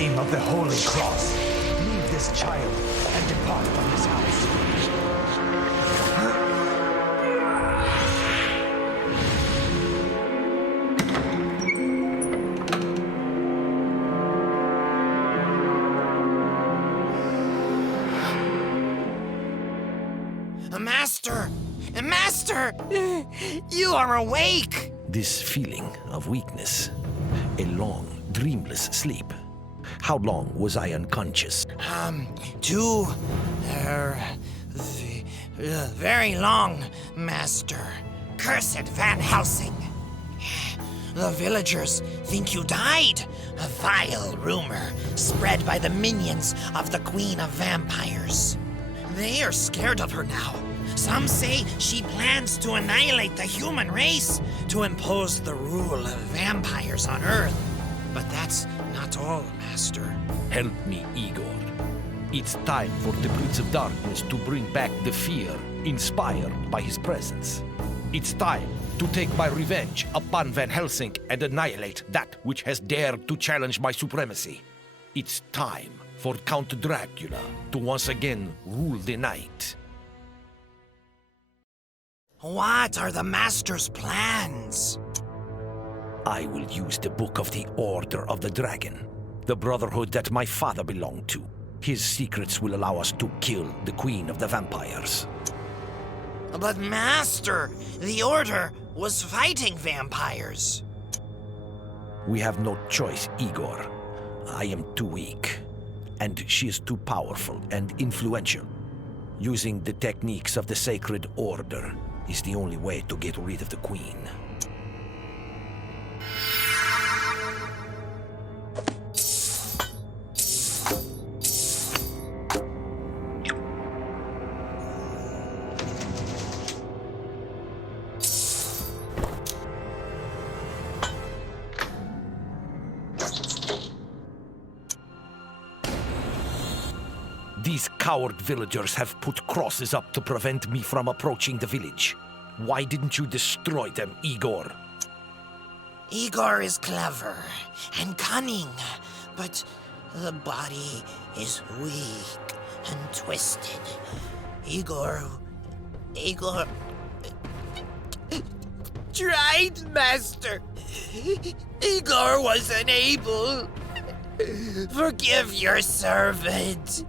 name of the Holy Cross, leave this child and depart from this house. Master! Master! You are awake! This feeling of weakness, a long, dreamless sleep. How long was I unconscious? Very long, Master. Cursed Van Helsing. The villagers think you died. A vile rumor spread by the minions of the Queen of Vampires. They are scared of her now. Some say she plans to annihilate the human race to impose the rule of vampires on Earth. But that's not all, Master. Help me, Igor. It's time for the Prince of Darkness to bring back the fear inspired by his presence. It's time to take my revenge upon Van Helsing and annihilate that which has dared to challenge my supremacy. It's time for Count Dracula to once again rule the night. What are the Master's plans? I will use the Book of the Order of the Dragon, the brotherhood that my father belonged to. His secrets will allow us to kill the Queen of the Vampires. But Master, the Order was fighting vampires. We have no choice, Igor. I am too weak, and she is too powerful and influential. Using the techniques of the Sacred Order is the only way to get rid of the Queen. These coward villagers have put crosses up to prevent me from approaching the village. Why didn't you destroy them, Igor? Igor is clever and cunning, but the body is weak and twisted. Igor tried, Master. Igor was unable. Forgive your servant.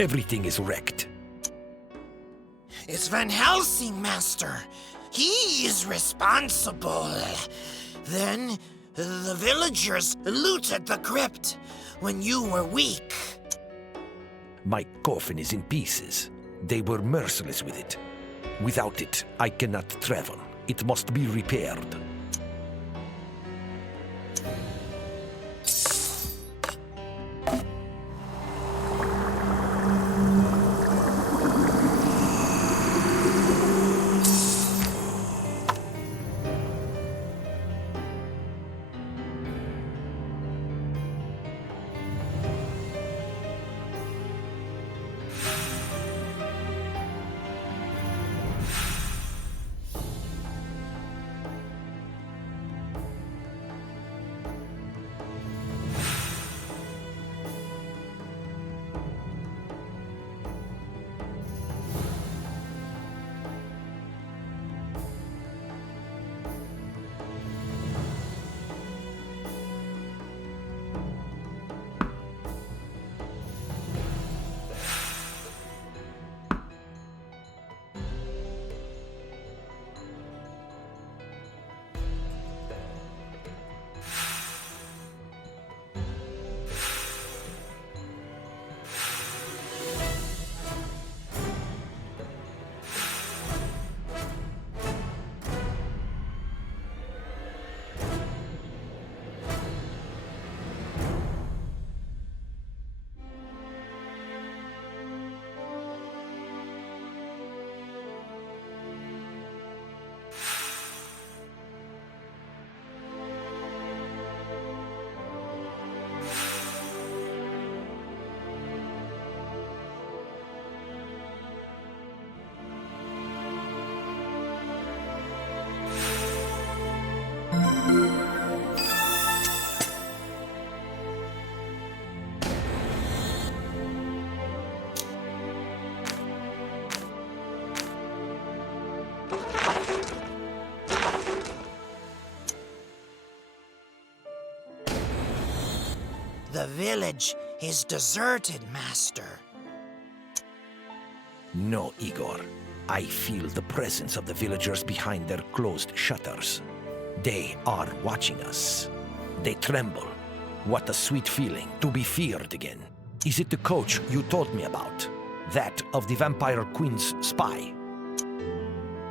Everything is wrecked. It's Van Helsing, Master. He is responsible. Then the villagers looted the crypt when you were weak. My coffin is in pieces. They were merciless with it. Without it, I cannot travel. It must be repaired. The village is deserted, Master. No, Igor. I feel the presence of the villagers behind their closed shutters. They are watching us. They tremble. What a sweet feeling to be feared again. Is it the coach you told me about? That of the Vampire Queen's spy?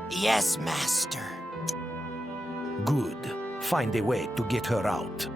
Yes, Master. Good. Find a way to get her out.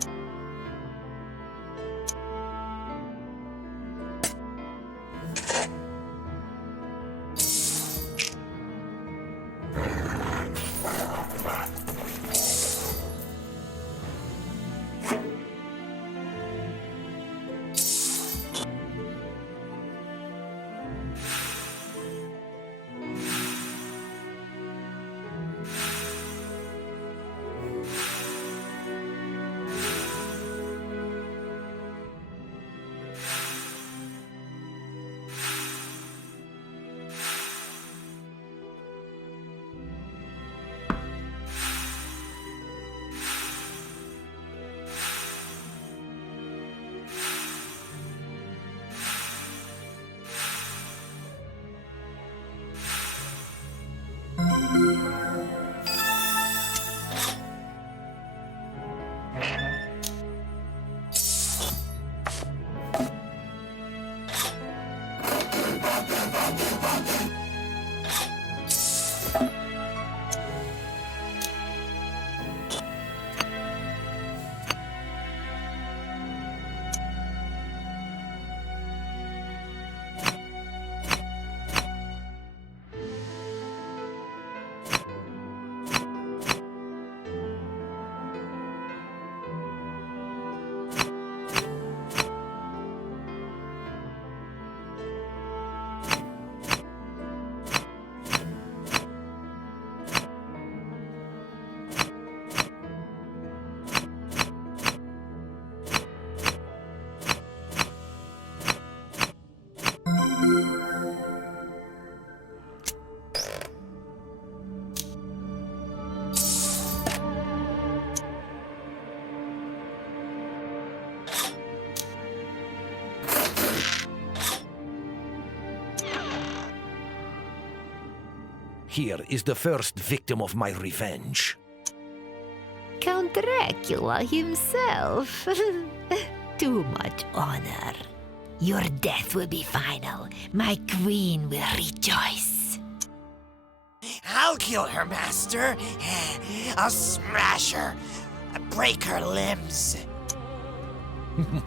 Here is the first victim of my revenge. Count Dracula himself. Too much honor. Your death will be final. My queen will rejoice. I'll kill her, Master. I'll smash her, break her limbs.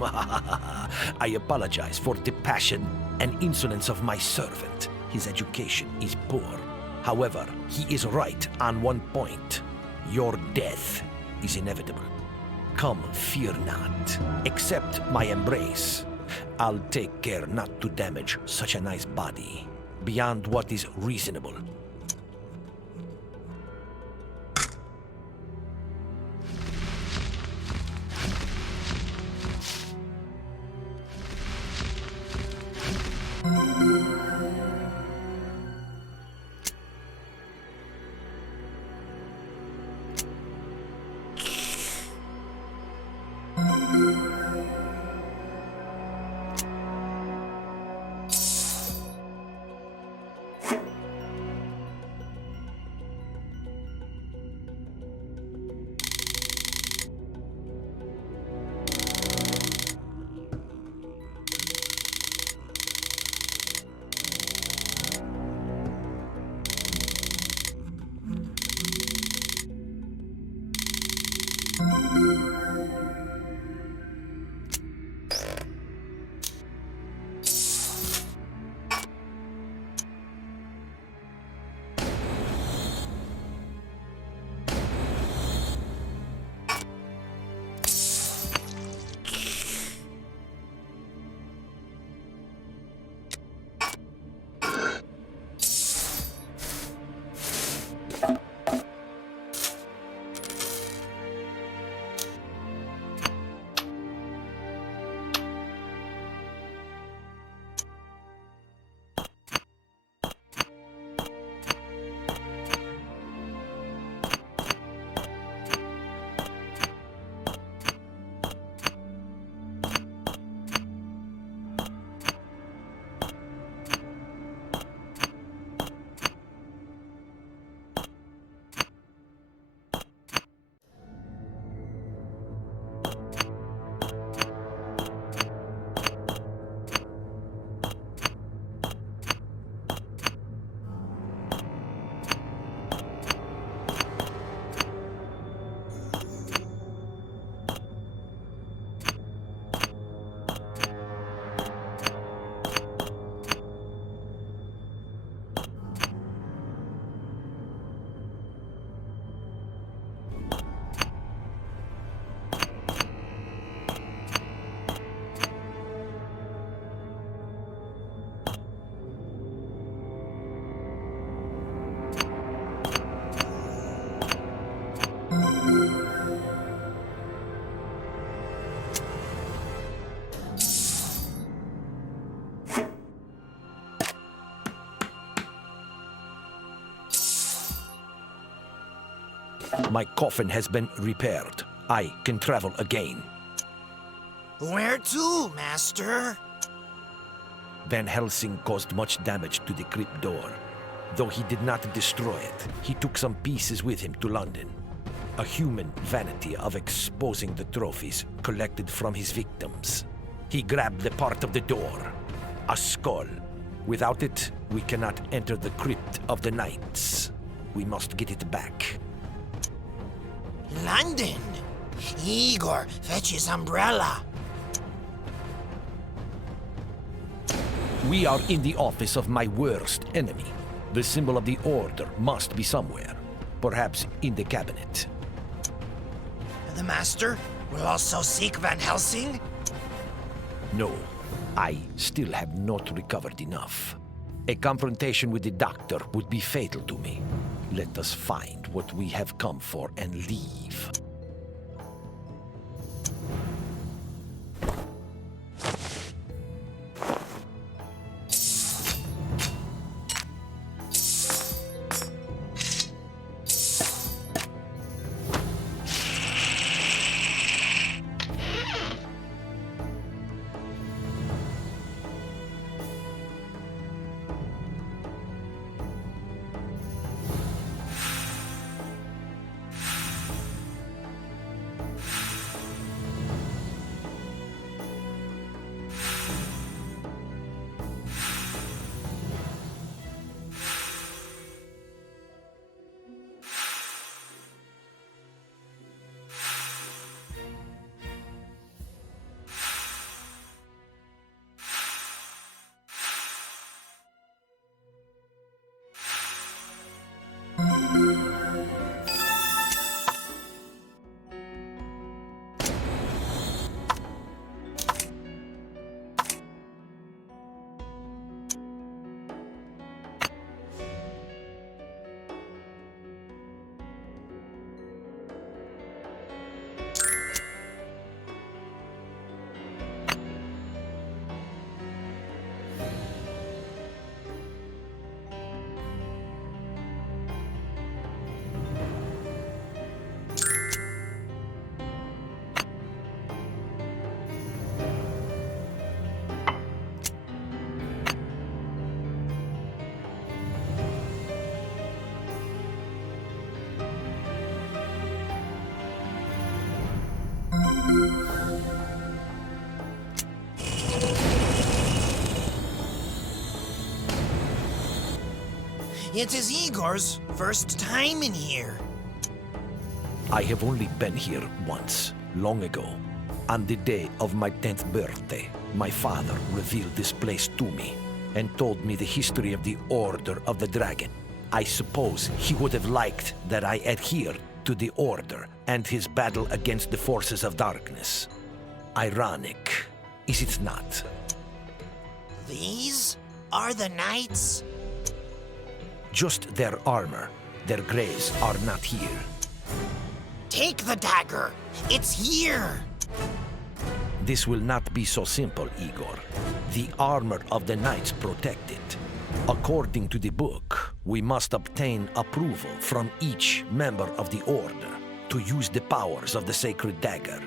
I apologize for the passion and insolence of my servant. His education is poor. However, he is right on one point. Your death is inevitable. Come, fear not. Accept my embrace. I'll take care not to damage such a nice body beyond what is reasonable. My coffin has been repaired. I can travel again. Where to, Master? Van Helsing caused much damage to the crypt door. Though he did not destroy it, he took some pieces with him to London. A human vanity of exposing the trophies collected from his victims. He grabbed the part of the door, a skull. Without it, we cannot enter the crypt of the knights. We must get it back. London! Igor, fetch his umbrella. We are in the office of my worst enemy. The symbol of the Order must be somewhere. Perhaps in the cabinet. The Master will also seek Van Helsing? No, I still have not recovered enough. A confrontation with the doctor would be fatal to me. Let us find what we have come for and leave. It is Igor's first time in here. I have only been here once, long ago. On the day of my 10th birthday, my father revealed this place to me and told me the history of the Order of the Dragon. I suppose he would have liked that I adhered to the Order and his battle against the forces of darkness. Ironic, is it not? These are the knights? Just their armor. Their graves are not here. Take the dagger. It's here. This will not be so simple, Igor. The armor of the knights protect it. According to the book, we must obtain approval from each member of the Order to use the powers of the sacred dagger.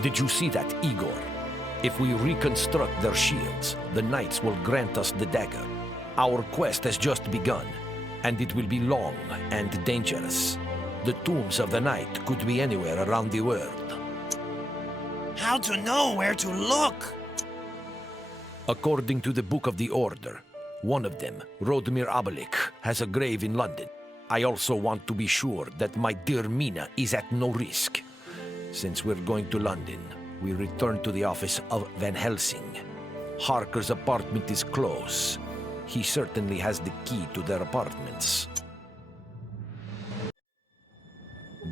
Did you see that, Igor? If we reconstruct their shields, the knights will grant us the dagger. Our quest has just begun, and it will be long and dangerous. The tombs of the knight could be anywhere around the world. How to know where to look? According to the Book of the Order, one of them, Rodmir Abalik, has a grave in London. I also want to be sure that my dear Mina is at no risk. Since we're going to London, we return to the office of Van Helsing. Harker's apartment is close. He certainly has the key to their apartments.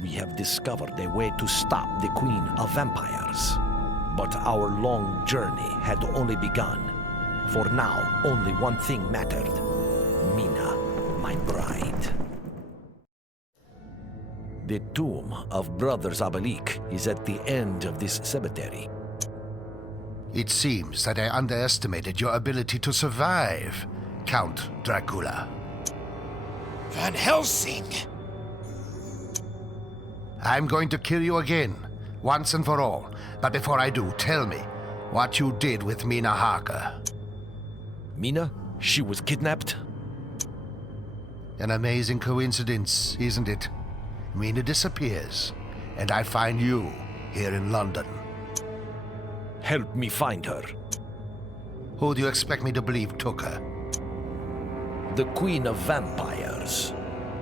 We have discovered a way to stop the Queen of Vampires. But our long journey had only begun. For now, only one thing mattered. Mina, my bride. The tomb of Brothers Abalik is at the end of this cemetery. It seems that I underestimated your ability to survive, Count Dracula. Van Helsing! I'm going to kill you again, once and for all. But before I do, tell me what you did with Mina Harker. Mina? She was kidnapped? An amazing coincidence, isn't it? Mina disappears, and I find you here in London. Help me find her. Who do you expect me to believe took her? The Queen of Vampires.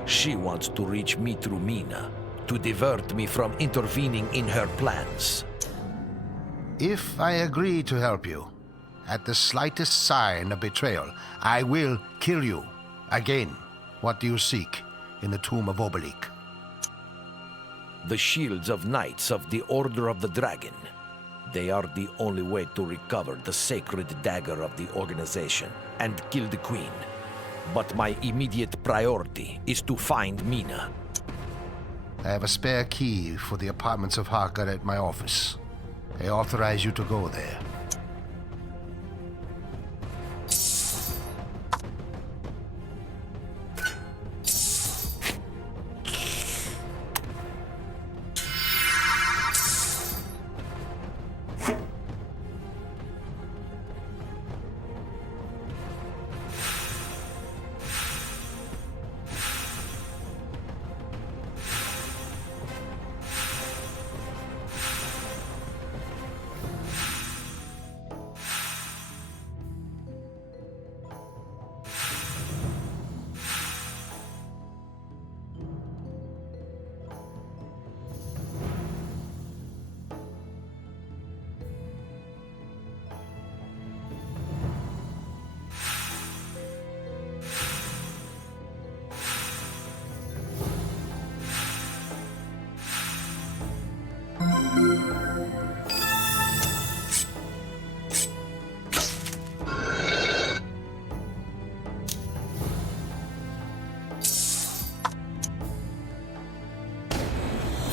She wants to reach me through Mina, to divert me from intervening in her plans. If I agree to help you, at the slightest sign of betrayal, I will kill you. Again, what do you seek in the tomb of Obelisk? The shields of Knights of the Order of the Dragon. They are the only way to recover the sacred dagger of the organization and kill the Queen. But my immediate priority is to find Mina. I have a spare key for the apartments of Harker at my office. I authorize you to go there.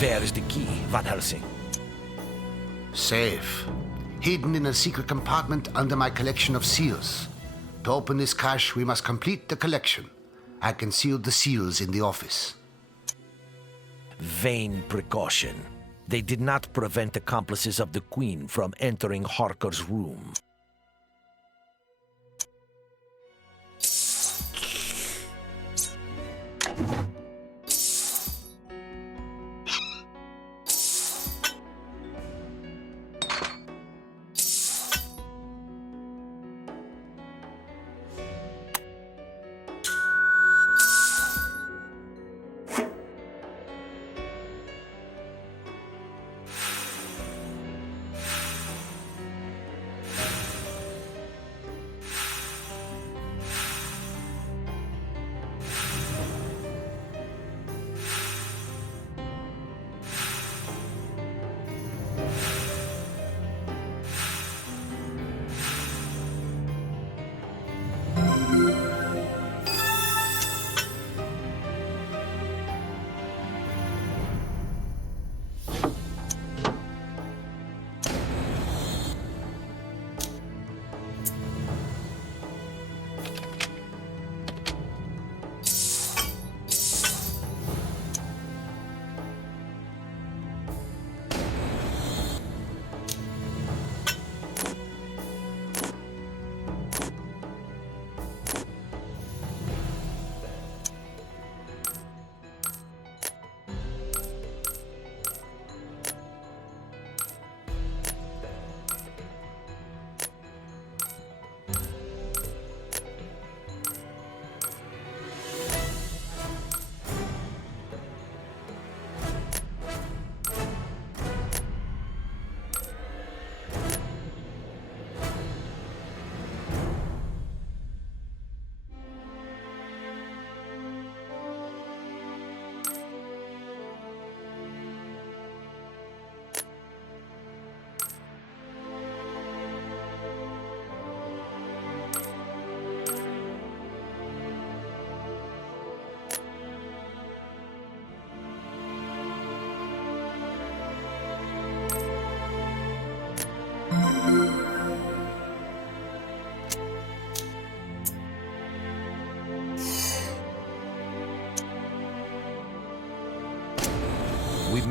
Where is the key, Van Helsing? Safe. Hidden in a secret compartment under my collection of seals. To open this cache, we must complete the collection. I concealed the seals in the office. Vain precaution. They did not prevent accomplices of the Queen from entering Harker's room.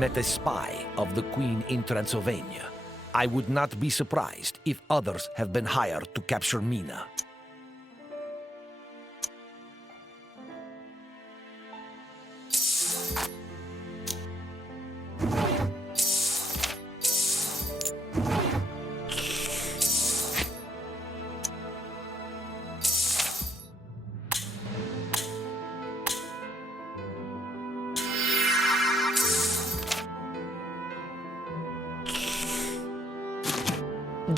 met a spy of the Queen in Transylvania. I would not be surprised if others have been hired to capture Mina.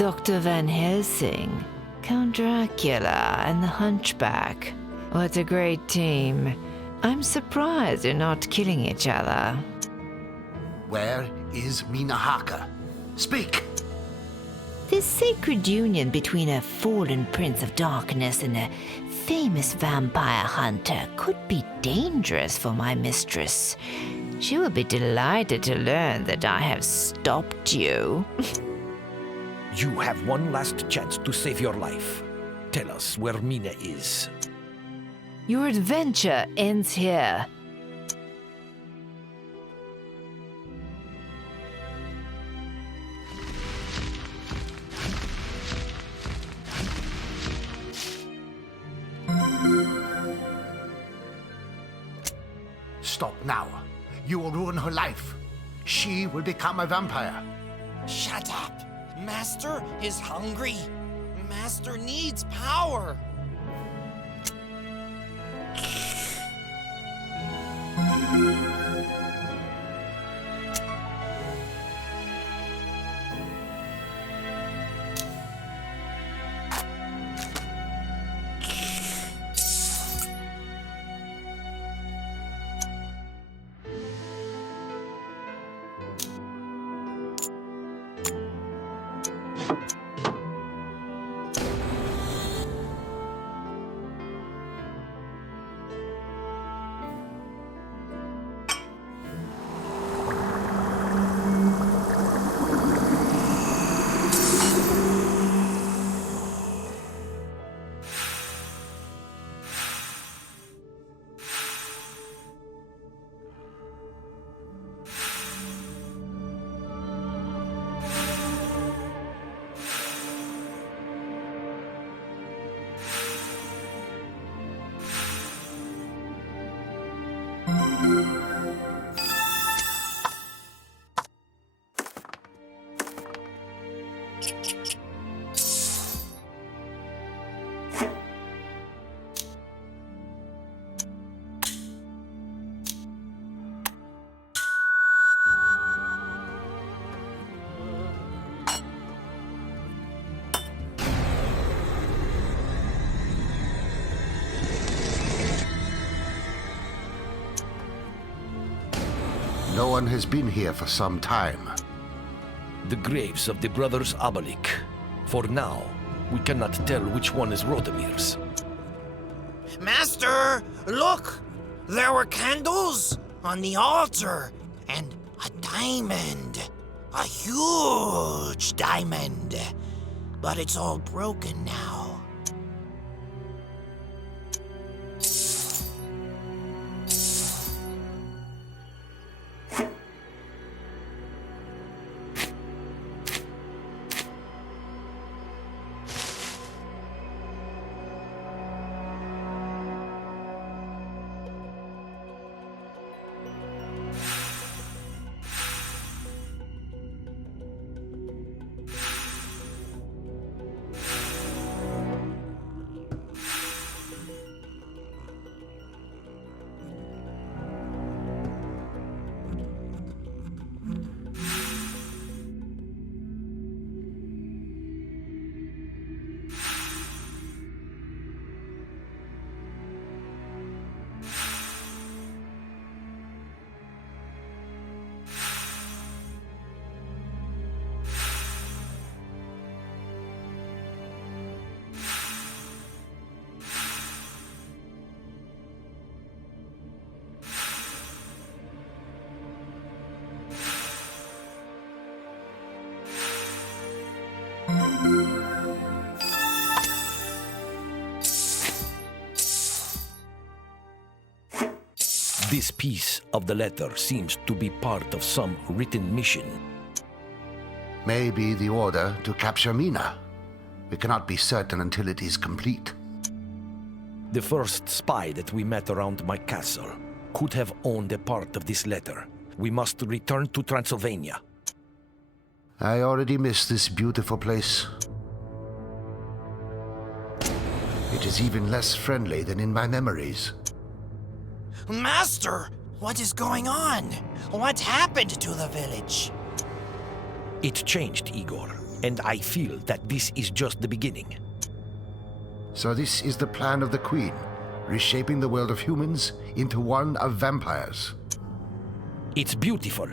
Dr. Van Helsing, Count Dracula, and the Hunchback. What a great team. I'm surprised you're not killing each other. Where is Mina Harker? Speak! This sacred union between a fallen prince of darkness and a famous vampire hunter could be dangerous for my mistress. She will be delighted to learn that I have stopped you. You have one last chance to save your life. Tell us where Mina is. Your adventure ends here. Stop now. You will ruin her life. She will become a vampire. Shut up! Master is hungry. Master needs power. No one has been here for some time. The graves of the brothers Abalik. For now, we cannot tell which one is Rodomir's. Master, look! There were candles on the altar and a diamond. A huge diamond. But it's all broken now. This piece of the letter seems to be part of some written mission. Maybe the order to capture Mina. We cannot be certain until it is complete. The first spy that we met around my castle could have owned a part of this letter. We must return to Transylvania. I already miss this beautiful place. It is even less friendly than in my memories. Master, what is going on? What happened to the village? It changed, Igor, and I feel that this is just the beginning. So this is the plan of the Queen, reshaping the world of humans into one of vampires. It's beautiful.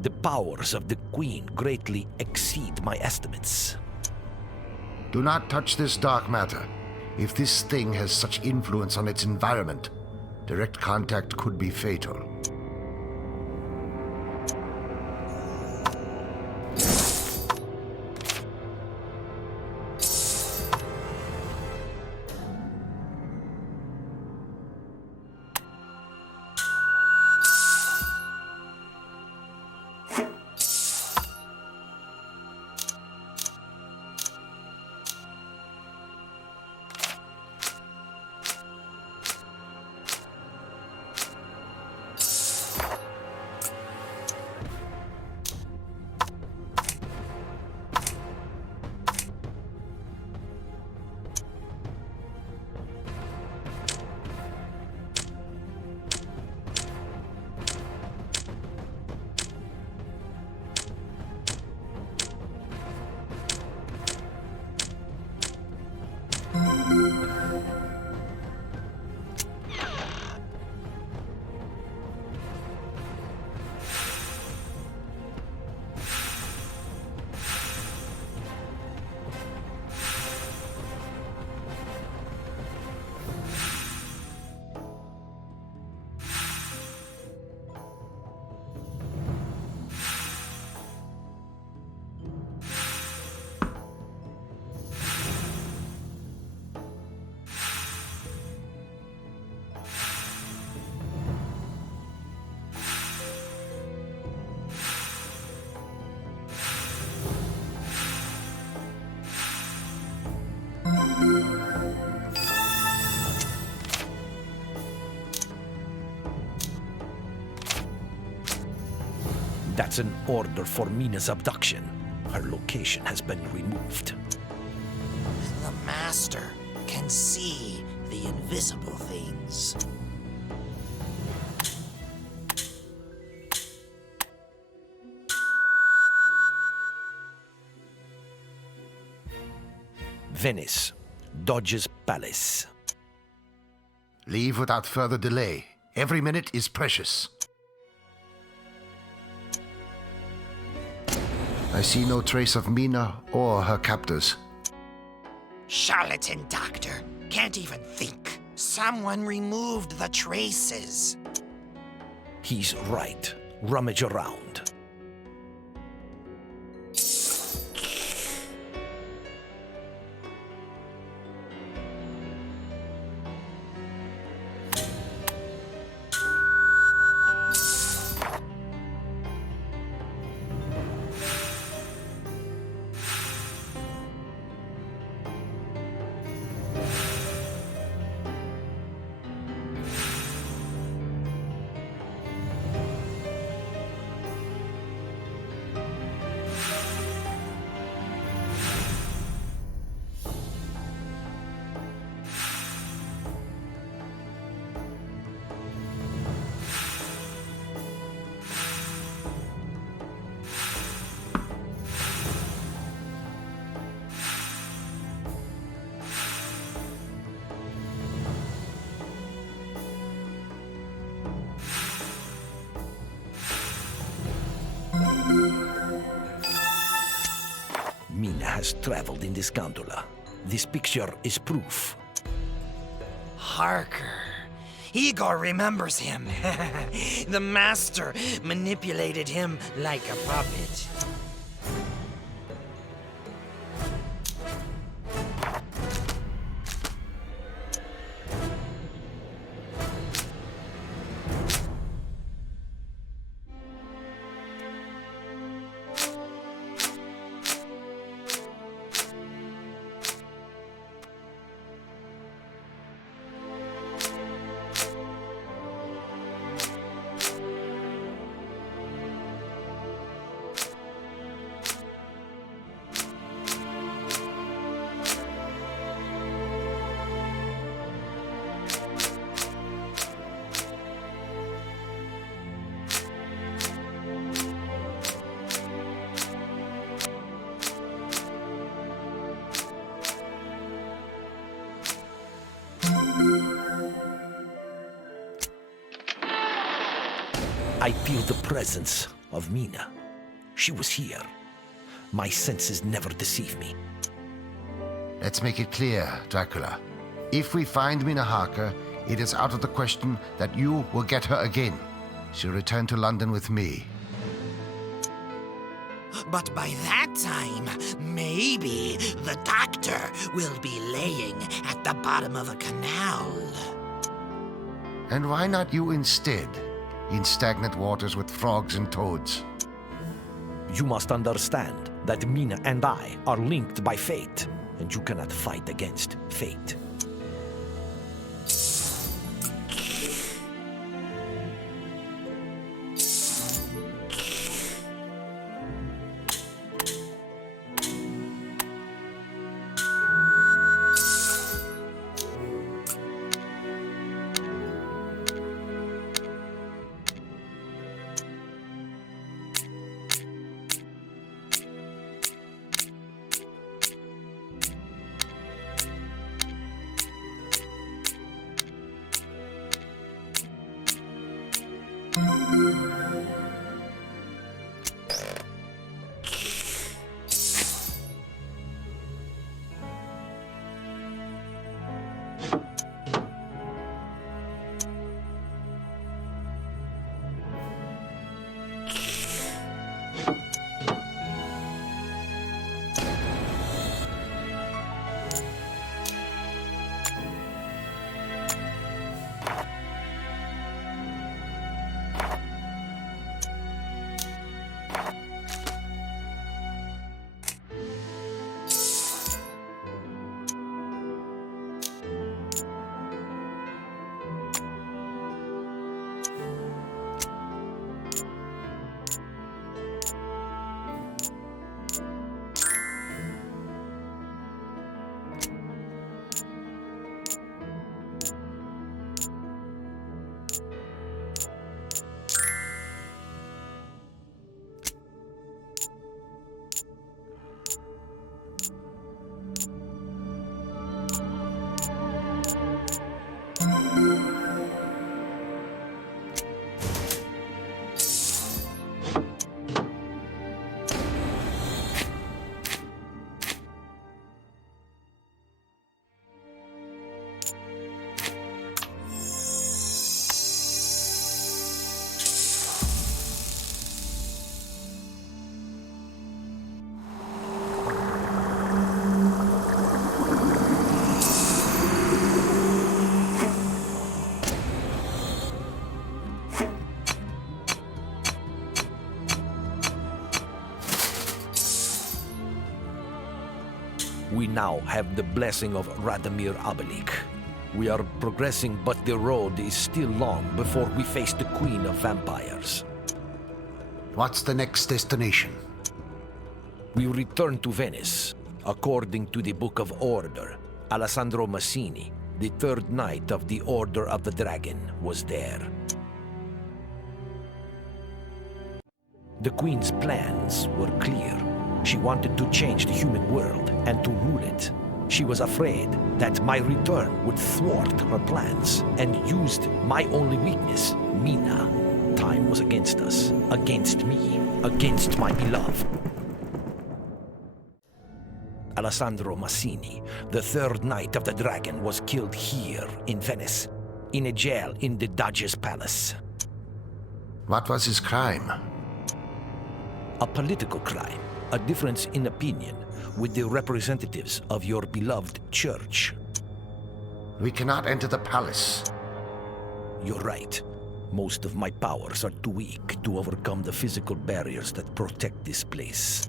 The powers of the Queen greatly exceed my estimates. Do not touch this dark matter. If this thing has such influence on its environment, direct contact could be fatal. That's an order for Mina's abduction. Her location has been removed. The Master can see the invisible things. Venice, Doge's Palace. Leave without further delay. Every minute is precious. I see no trace of Mina or her captors. Charlatan doctor. Can't even think. Someone removed the traces. He's right. Rummage around. Mina has traveled in this gondola. This picture is proof. Harker. Igor remembers him. The Master manipulated him like a puppet. I feel the presence of Mina. She was here. My senses never deceive me. Let's make it clear, Dracula. If we find Mina Harker, it is out of the question that you will get her again. She'll return to London with me. But by that time, maybe the doctor will be laying at the bottom of a canal. And why not you instead? In stagnant waters with frogs and toads. You must understand that Mina and I are linked by fate, and you cannot fight against fate. We now have the blessing of Radomir Abalik. We are progressing, but the road is still long before we face the Queen of Vampires. What's the next destination? We return to Venice. According to the Book of Order, Alessandro Massini, the third knight of the Order of the Dragon, was there. The Queen's plans were clear. She wanted to change the human world and to rule it. She was afraid that my return would thwart her plans and used my only weakness, Mina. Time was against us, against me, against my beloved. Alessandro Massini, the third knight of the dragon, was killed here in Venice, in a jail in the Doge's palace. What was his crime? A political crime, a difference in opinion with the representatives of your beloved church. We cannot enter the palace. You're right. Most of my powers are too weak to overcome the physical barriers that protect this place.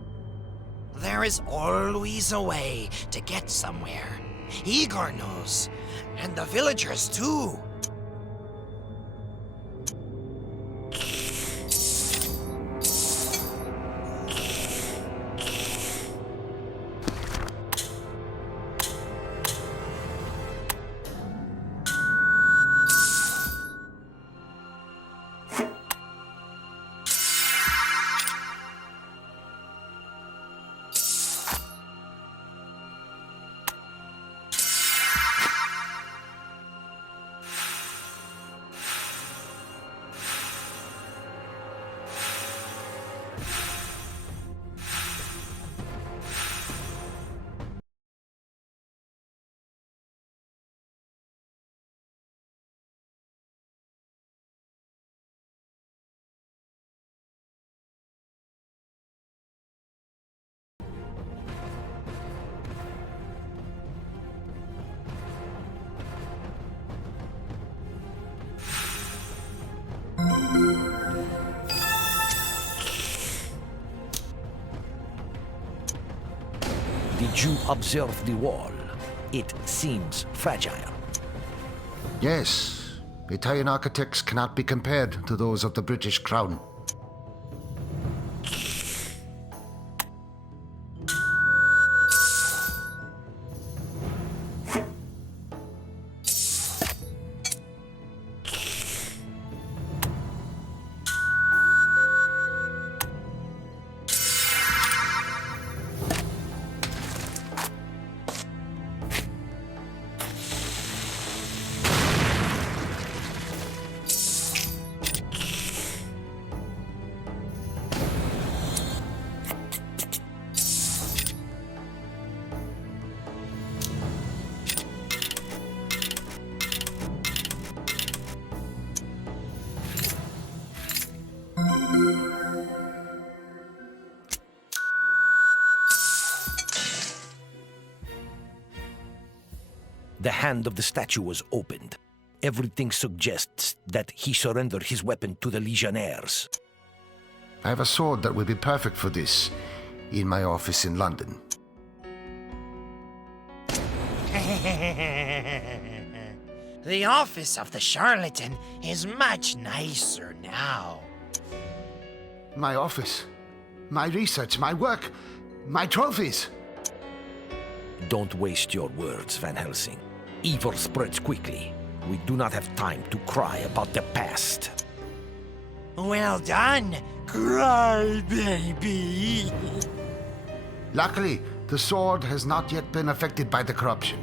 There is always a way to get somewhere. Igor knows, and the villagers too. Did you observe the wall? It seems fragile. Yes, Italian architects cannot be compared to those of the British Crown. The hand of the statue was opened. Everything suggests that he surrendered his weapon to the Legionnaires. I have a sword that will be perfect for this in my office in London. The office of the charlatan is much nicer now. My office, my research, my work, my trophies. Don't waste your words, Van Helsing. Evil spreads quickly. We do not have time to cry about the past. Well done, cry baby. Luckily, the sword has not yet been affected by the corruption.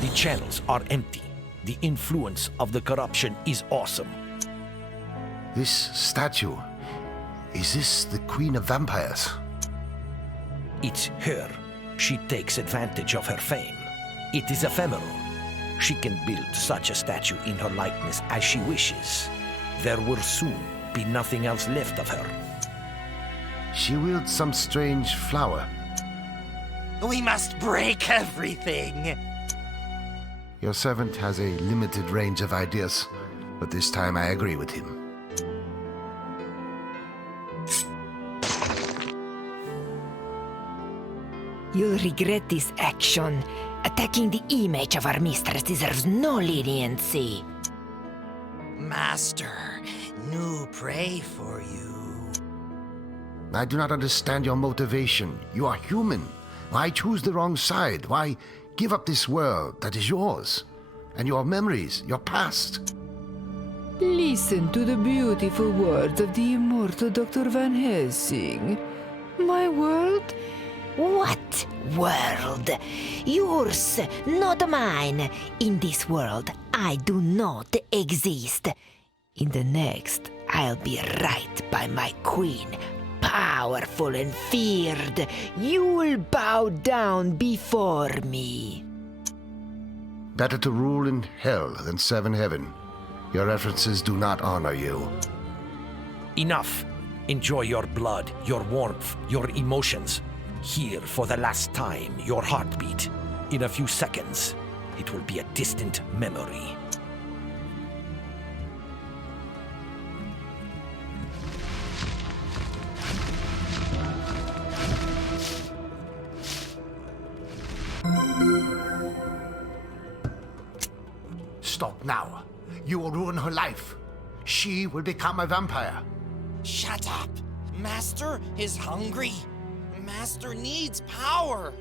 The channels are empty. The influence of the corruption is awesome. This statue, is this the Queen of Vampires? It's her. She takes advantage of her fame. It is ephemeral. She can build such a statue in her likeness as she wishes. There will soon be nothing else left of her. She wields some strange flower. We must break everything. Your servant has a limited range of ideas, but this time I agree with him. You'll regret this action. Attacking the image of our mistress deserves no leniency. Master, new prey for you. I do not understand your motivation. You are human. Why choose the wrong side? Why give up this world that is yours? And your memories, your past? Listen to the beautiful words of the immortal Dr. Van Helsing. My world? What world? Yours, not mine. In this world, I do not exist. In the next, I'll be right by my queen, powerful and feared. You'll bow down before me. Better to rule in hell than serve in heaven. Your references do not honor you. Enough. Enjoy your blood, your warmth, your emotions. Hear for the last time your heartbeat. In a few seconds, it will be a distant memory. Stop now. You will ruin her life. She will become a vampire. Shut up. Master is hungry. Master needs power.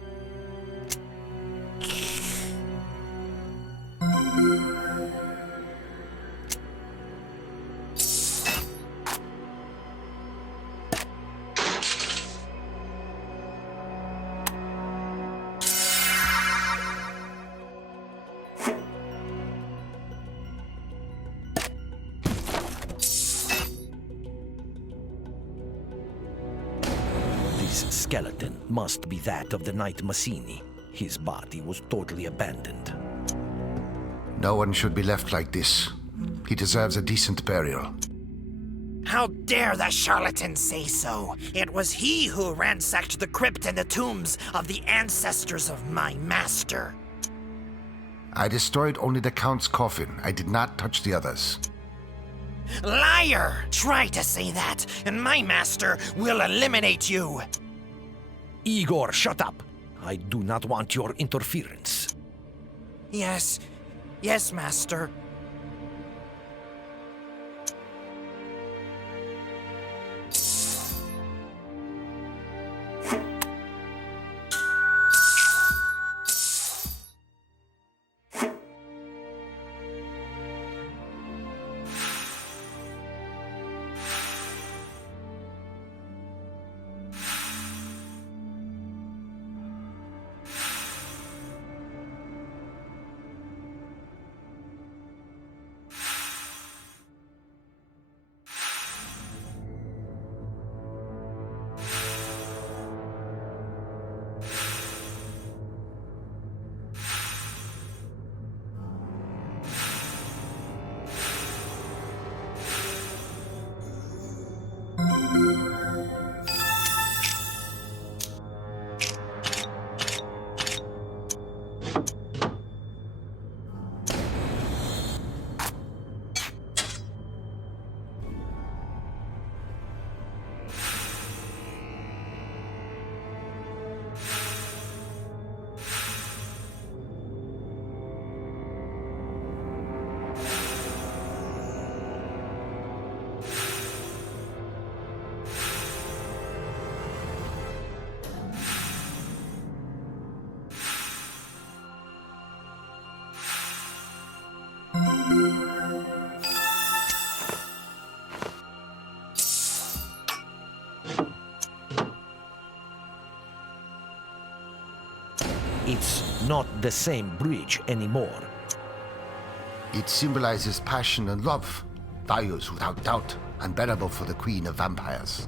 This skeleton must be that of the Knight Massini. His body was totally abandoned. No one should be left like this. He deserves a decent burial. How dare the charlatan say so? It was he who ransacked the crypt and the tombs of the ancestors of my master. I destroyed only the Count's coffin. I did not touch the others. Liar! Try to say that, and my master will eliminate you. Igor, shut up! I do not want your interference. Yes, master. It's not the same bridge anymore. It symbolizes passion and love, values without doubt unbearable for the Queen of Vampires.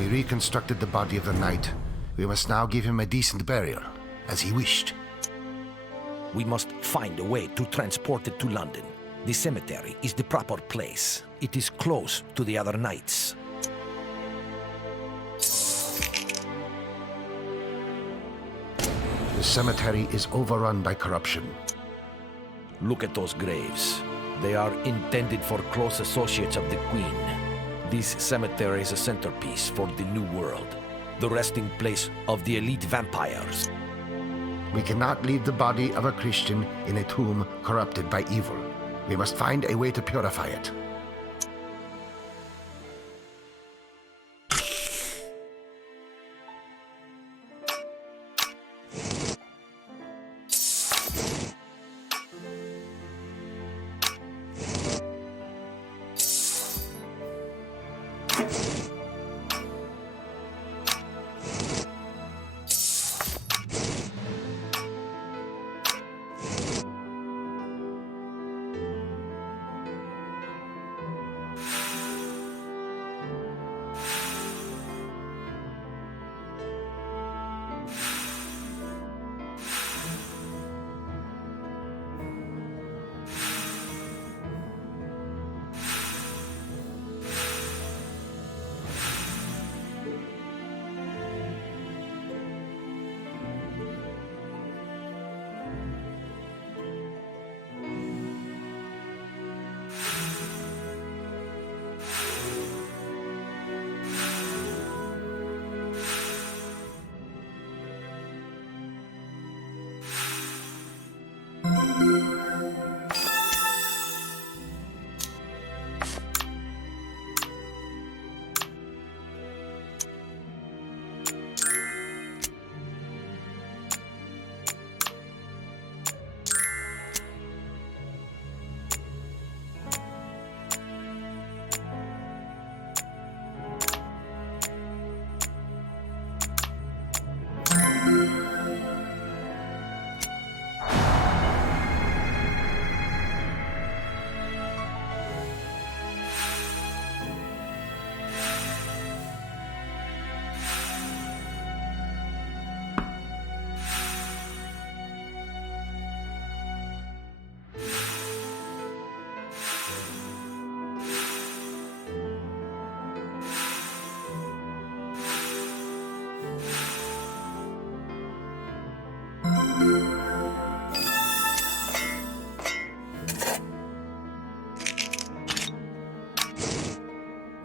We reconstructed the body of the knight. We must now give him a decent burial, as he wished. We must find a way to transport it to London. The cemetery is the proper place. It is close to the other knights. The cemetery is overrun by corruption. Look at those graves. They are intended for close associates of the Queen. This cemetery is a centerpiece for the New World, the resting place of the elite vampires. We cannot leave the body of a Christian in a tomb corrupted by evil. We must find a way to purify it.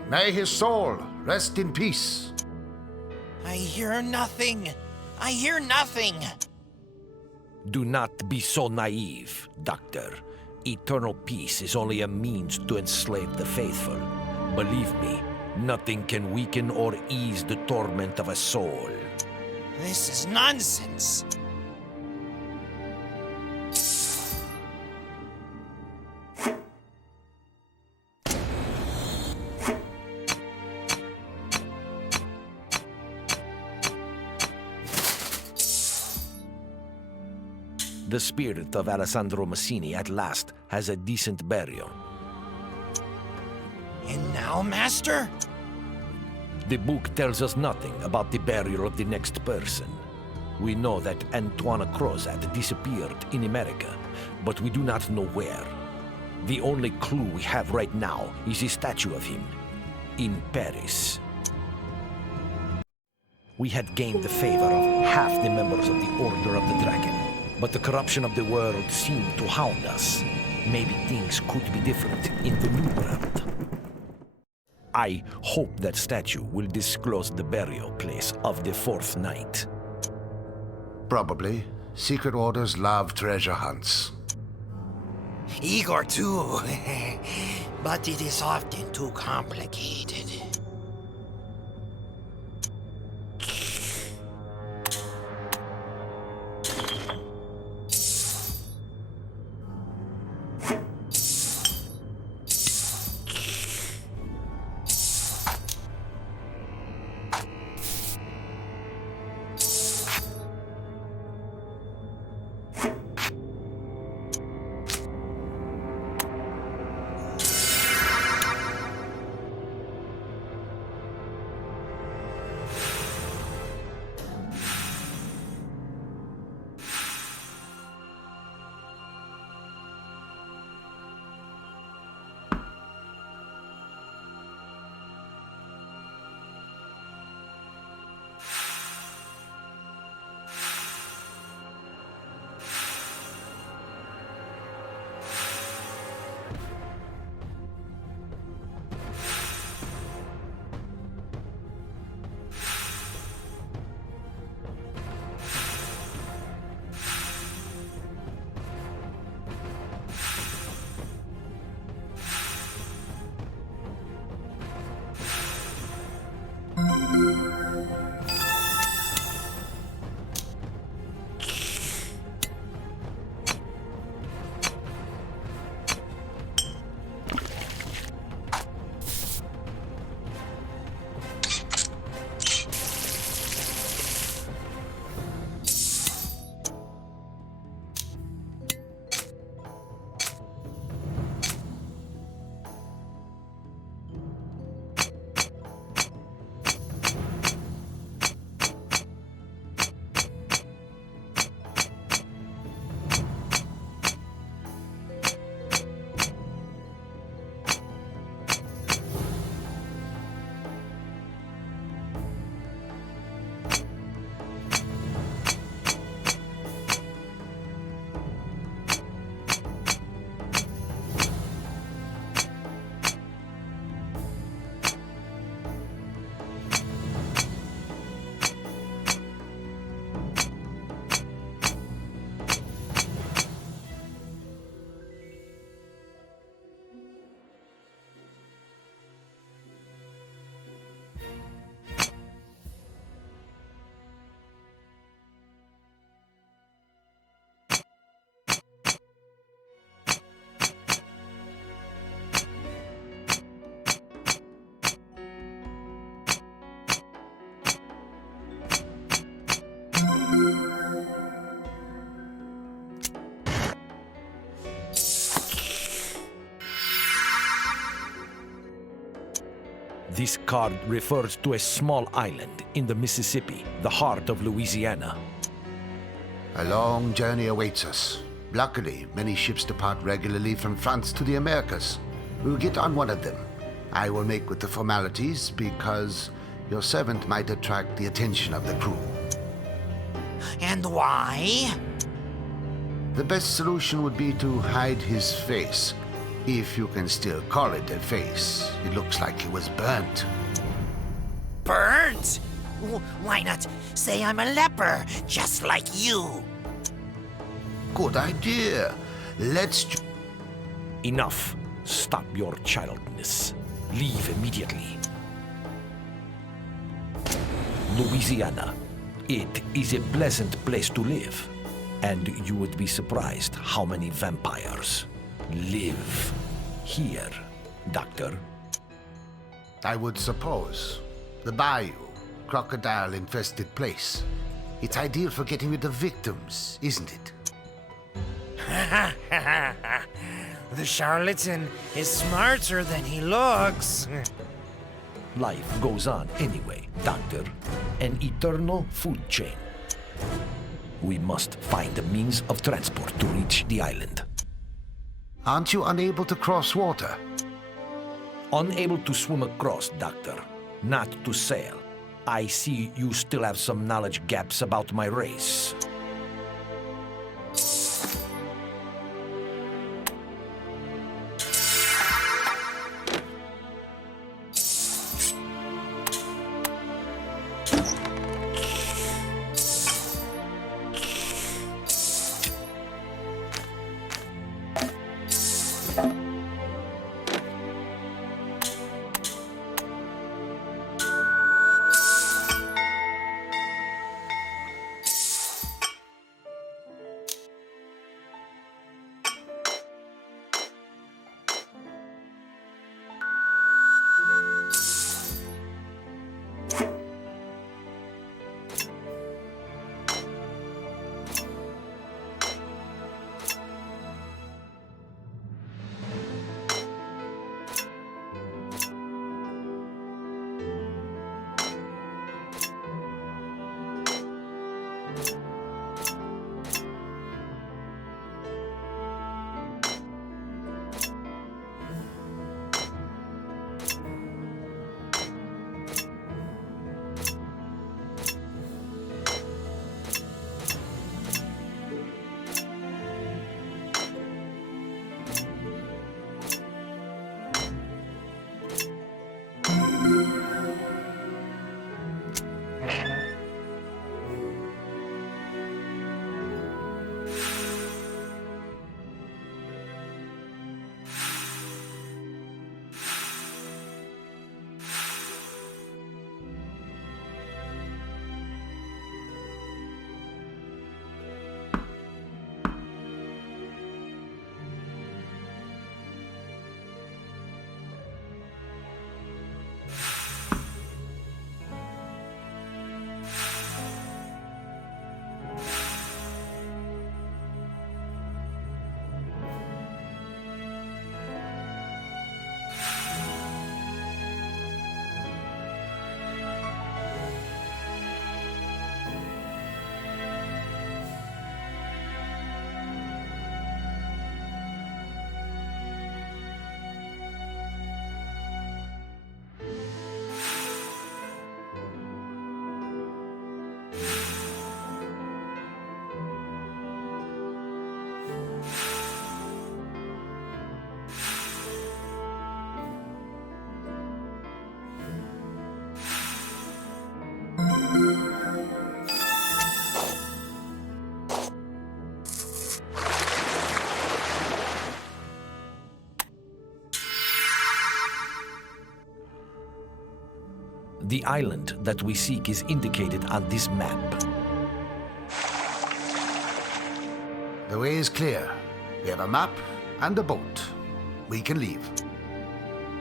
May his soul rest in peace. I hear nothing. I hear nothing. Do not be so naive, Doctor. Eternal peace is only a means to enslave the faithful. Believe me, nothing can weaken or ease the torment of a soul. This is nonsense. The spirit of Alessandro Massini at last has a decent burial. And now, Master? The book tells us nothing about the burial of the next person. We know that Antoine Crozat disappeared in America, but we do not know where. The only clue we have right now is a statue of him in Paris. We had gained the favor of half the members of the Order of the Dragon, but the corruption of the world seemed to hound us. Maybe things could be different in the new world. I hope that statue will disclose the burial place of the fourth knight. Probably. Secret orders love treasure hunts. Igor, too. But it is often too complicated. This card refers to a small island in the Mississippi, the heart of Louisiana. A long journey awaits us. Luckily, many ships depart regularly from France to the Americas. We'll get on one of them. I will make with the formalities because your servant might attract the attention of the crew. And why? The best solution would be to hide his face. If you can still call it a face. It looks like he was burnt. Burnt? Why not say I'm a leper, just like you? Good idea. Let's... Enough. Stop your childness. Leave immediately. Louisiana. It is a pleasant place to live. And you would be surprised how many vampires live here, Doctor. I would suppose. The bayou, crocodile-infested place. It's ideal for getting rid of victims, isn't it? The charlatan is smarter than he looks. Life goes on anyway, Doctor. An eternal food chain. We must find a means of transport to reach the island. Aren't you unable to cross water? Unable to swim across, Doctor. Not to sail. I see you still have some knowledge gaps about my race. The island that we seek is indicated on this map. The way is clear. We have a map and a boat. We can leave.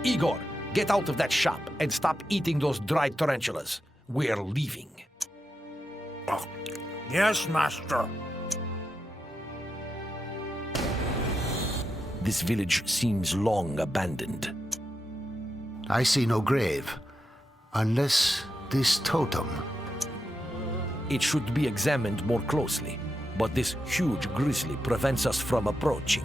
Igor, get out of that shop and stop eating those dried tarantulas. We're leaving. Yes, master. This village seems long abandoned. I see no grave. Unless this totem. It should be examined more closely, but this huge grizzly prevents us from approaching.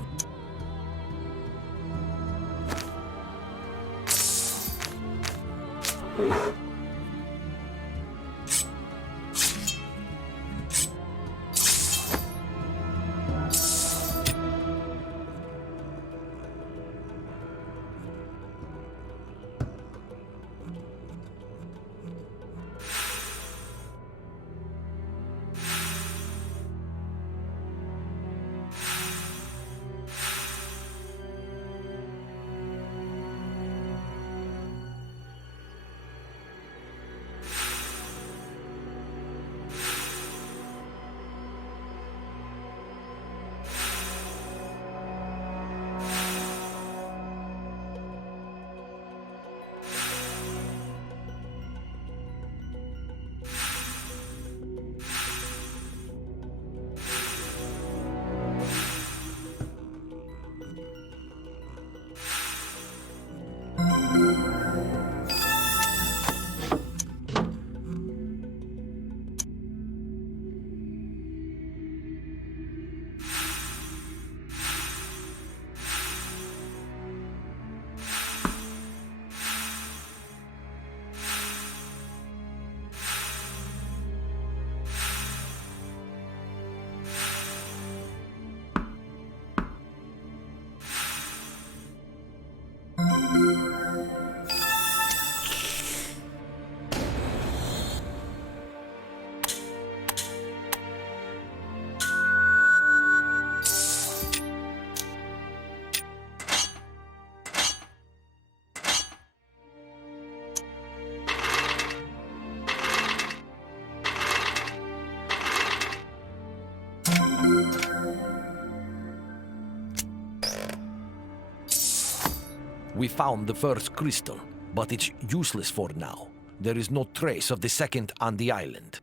We found the first crystal, but it's useless for now. There is no trace of the second on the island.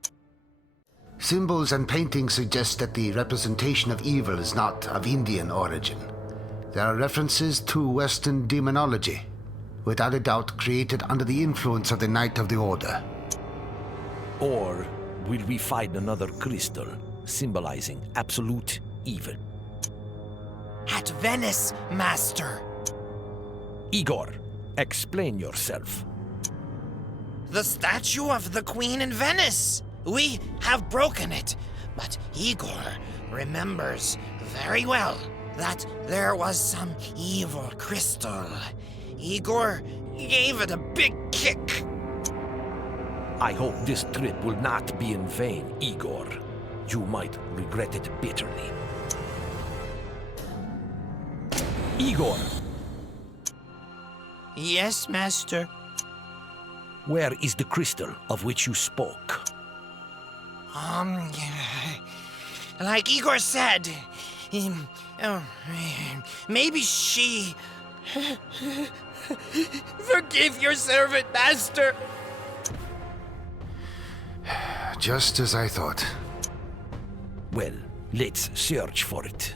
Symbols and paintings suggest that the representation of evil is not of Indian origin. There are references to Western demonology, without a doubt created under the influence of the Knight of the Order. Or will we find another crystal symbolizing absolute evil? At Venice, Master. Igor, explain yourself. The statue of the Queen in Venice. We have broken it, but Igor remembers very well that there was some evil crystal. Igor gave it a big kick. I hope this trip will not be in vain, Igor. You might regret it bitterly. Igor! Yes, Master. Where is the crystal of which you spoke? Like Igor said, maybe she... Forgive your servant, Master! Just as I thought. Well, let's search for it.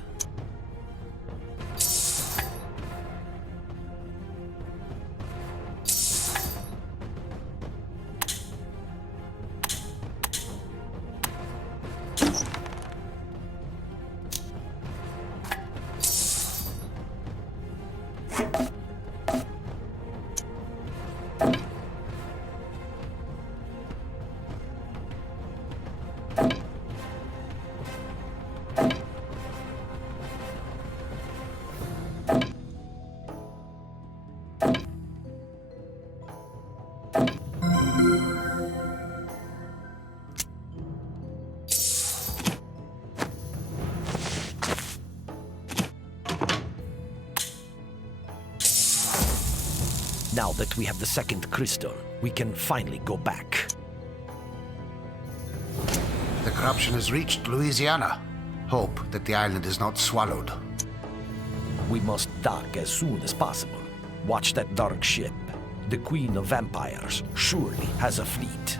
Now that we have the second crystal, we can finally go back. The corruption has reached Louisiana. Hope that the island is not swallowed. We must dock as soon as possible. Watch that dark ship. The Queen of Vampires surely has a fleet.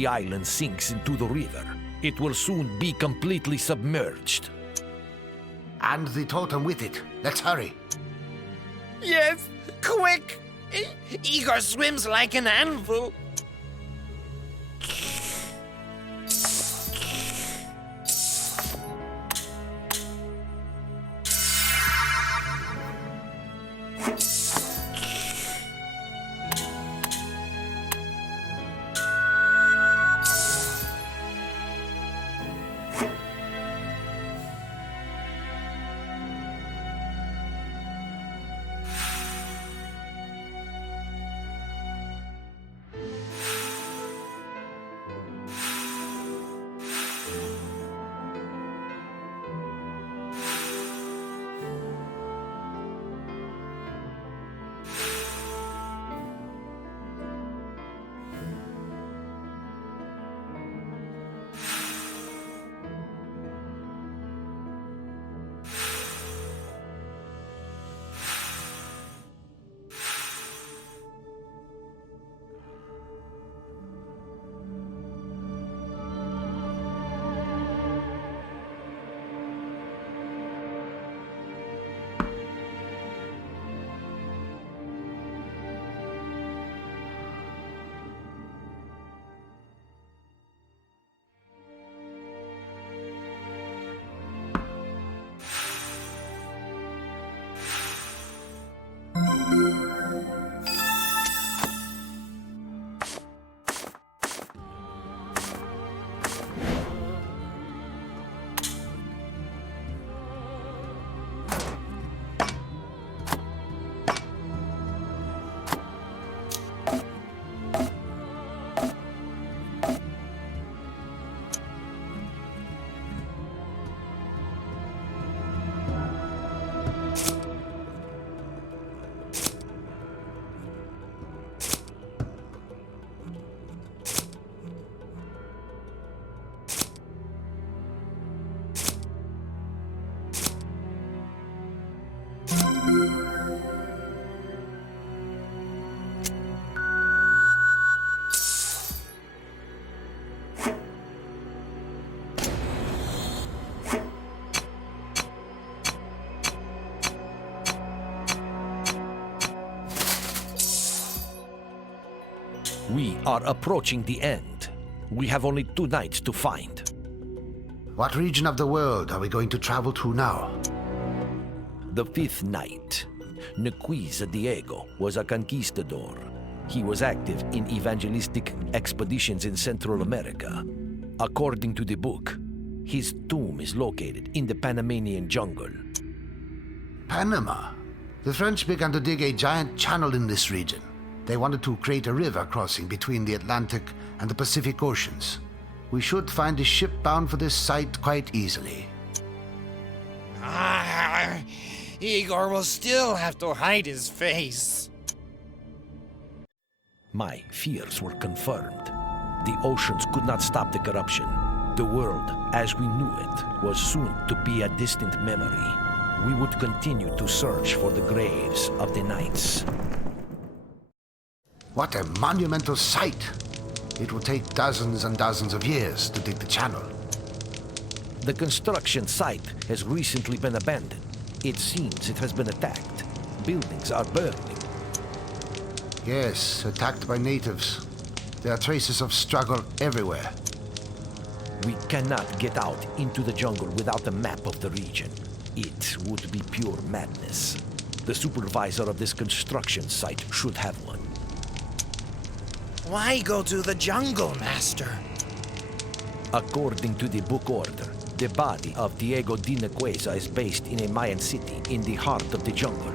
the island sinks into the river, it will soon be completely submerged. And the totem with it. Let's hurry. Yes, quick! Igor swims like an anvil. We are approaching the end. We have only 2 nights to find. What region of the world are we going to travel to now? The 5th night. Nequiza Diego was a conquistador. He was active in evangelistic expeditions in Central America. According to the book, his tomb is located in the Panamanian jungle. Panama. The French began to dig a giant channel in this region. They wanted to create a river crossing between the Atlantic and the Pacific Oceans. We should find a ship bound for this site quite easily. Igor will still have to hide his face. My fears were confirmed. The oceans could not stop the corruption. The world, as we knew it, was soon to be a distant memory. We would continue to search for the graves of the knights. What a monumental site! It will take dozens and dozens of years to dig the channel. The construction site has recently been abandoned. It seems it has been attacked. Buildings are burning. Yes, attacked by natives. There are traces of struggle everywhere. We cannot get out into the jungle without a map of the region. It would be pure madness. The supervisor of this construction site should have one. Why go to the jungle, Master? According to the book order, the body of Diego de Nequeza is based in a Mayan city in the heart of the jungle.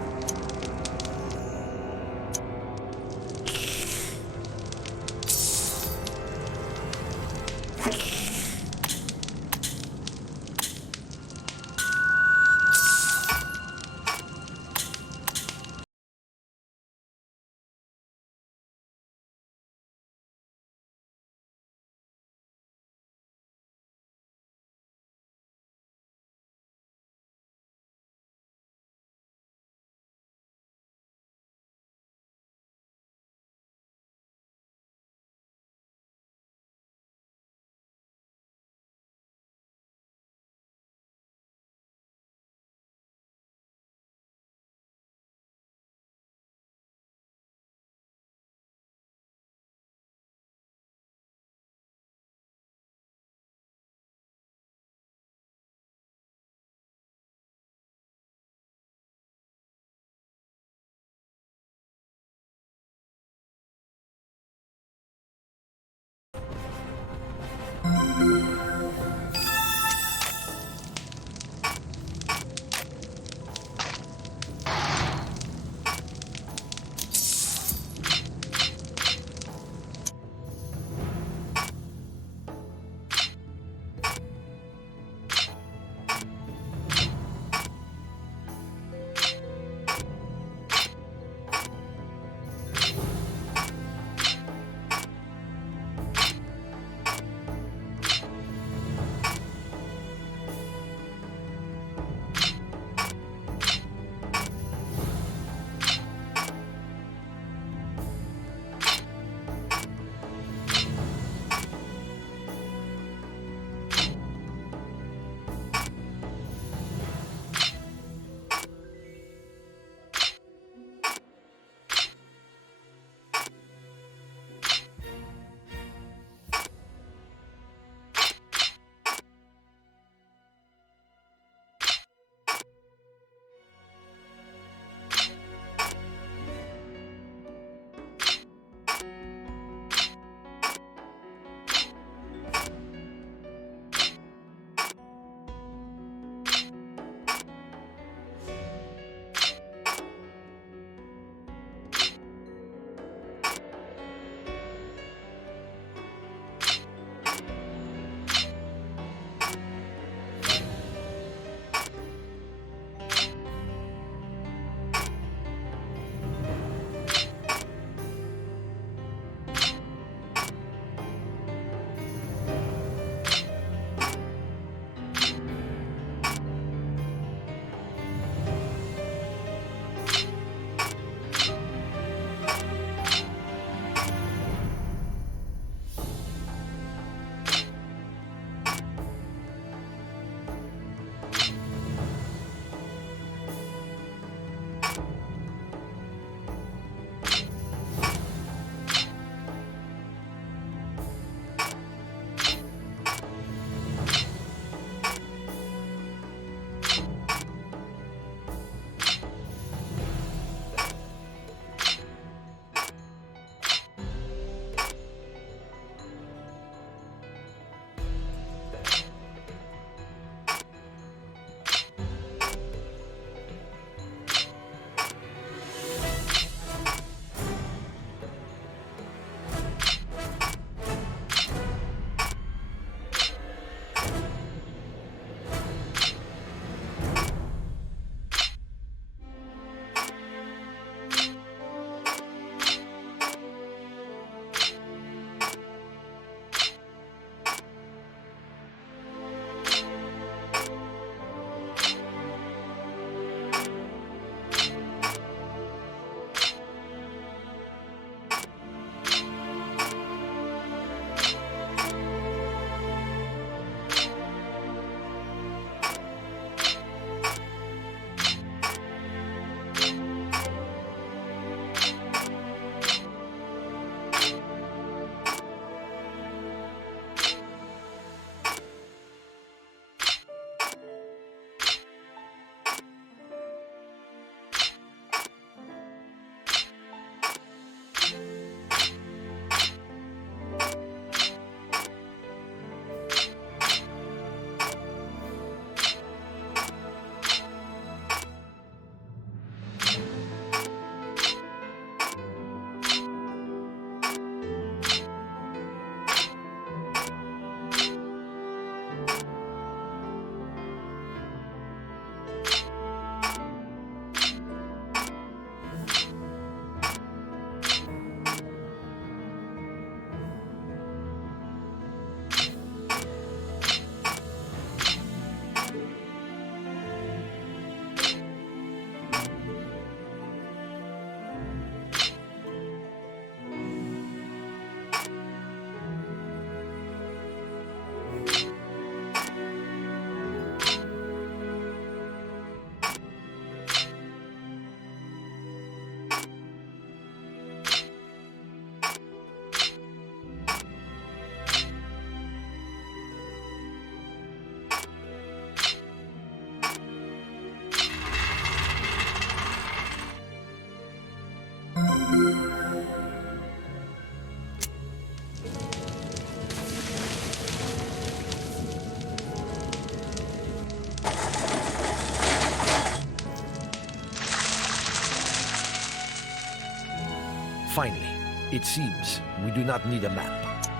Finally, it seems we do not need a map.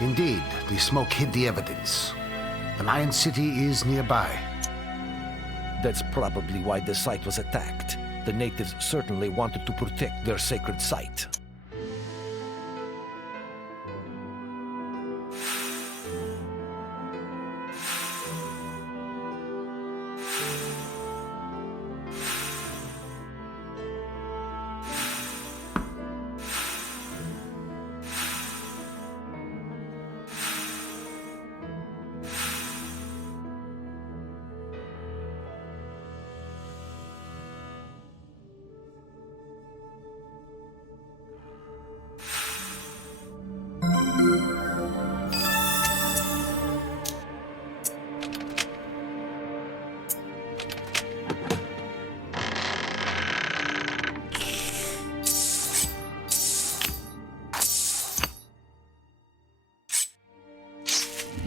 Indeed, the smoke hid the evidence. The Mayan city is nearby. That's probably why the site was attacked. The natives certainly wanted to protect their sacred site.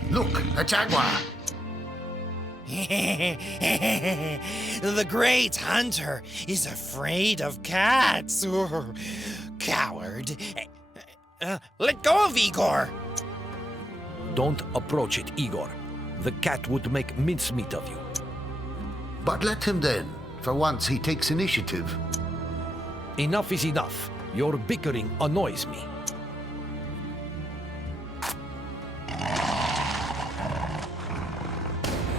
Look, a jaguar! The great hunter is afraid of cats. Coward. Let go of Igor. Don't approach it, Igor. The cat would make mincemeat of you. But let him then. For once, he takes initiative. Enough is enough. Your bickering annoys me.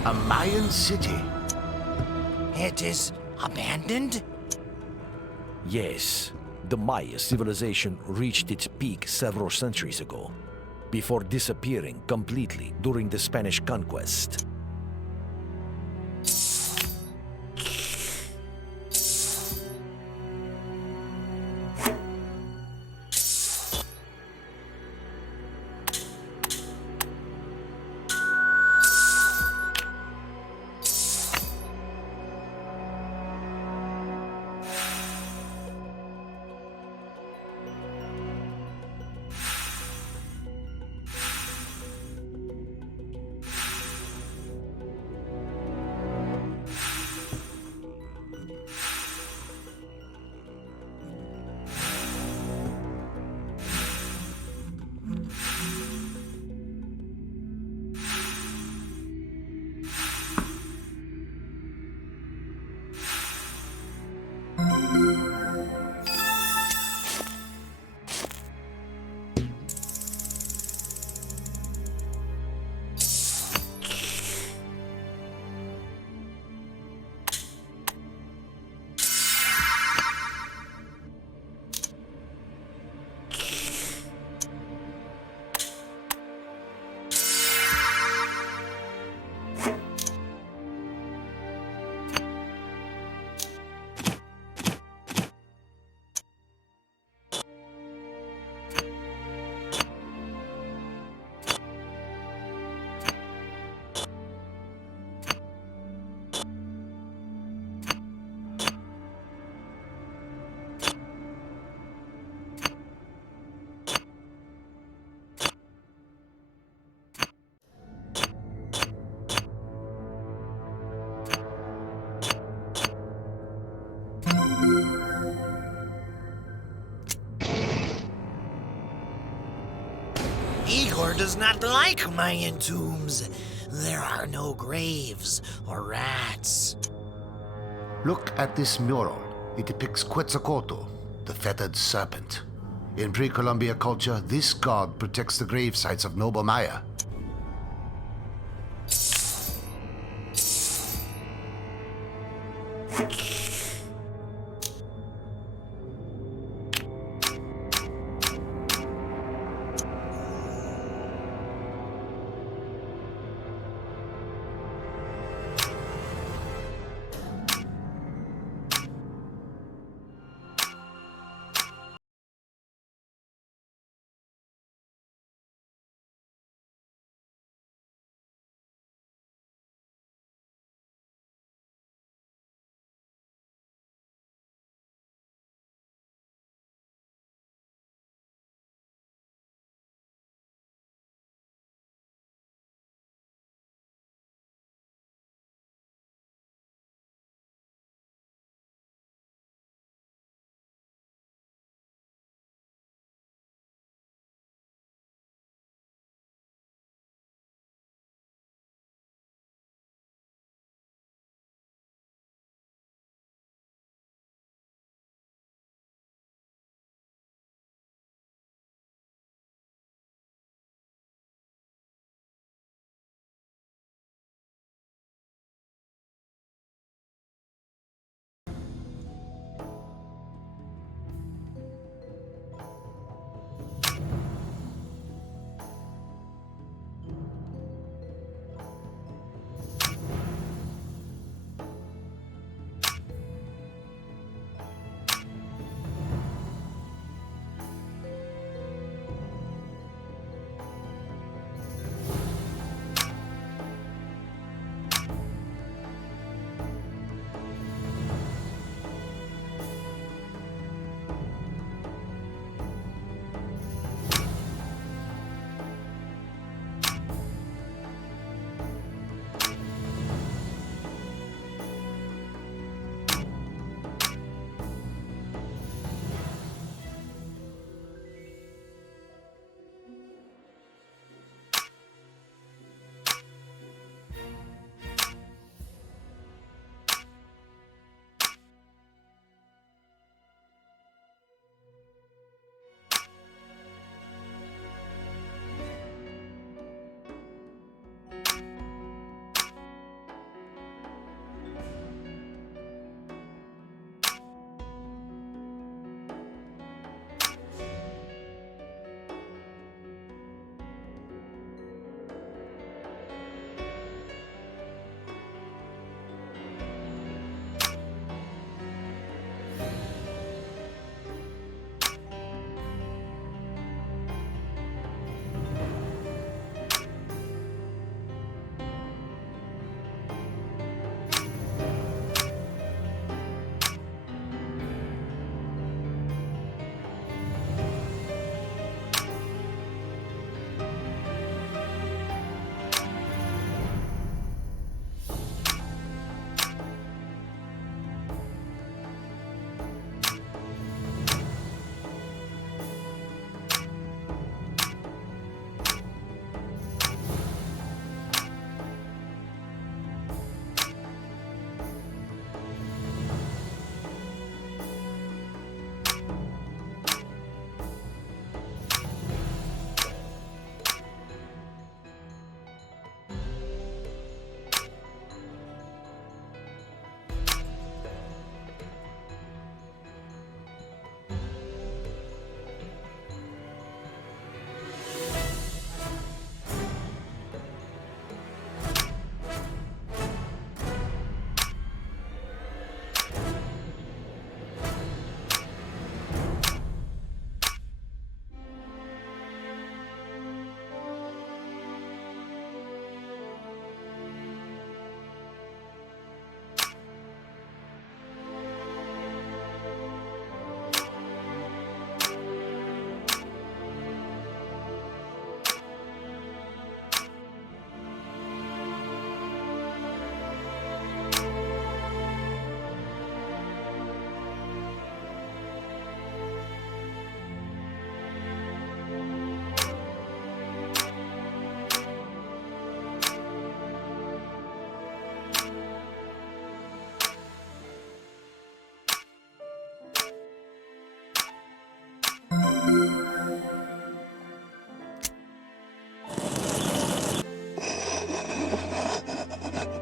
A Mayan city. It is abandoned? Yes, the Maya civilization reached its peak several centuries ago, before disappearing completely during the Spanish conquest. Igor does not like Mayan tombs. There are no graves or rats. Look at this mural. It depicts Quetzalcoatl, the feathered serpent. In pre-Columbia culture, this god protects the grave sites of noble Maya.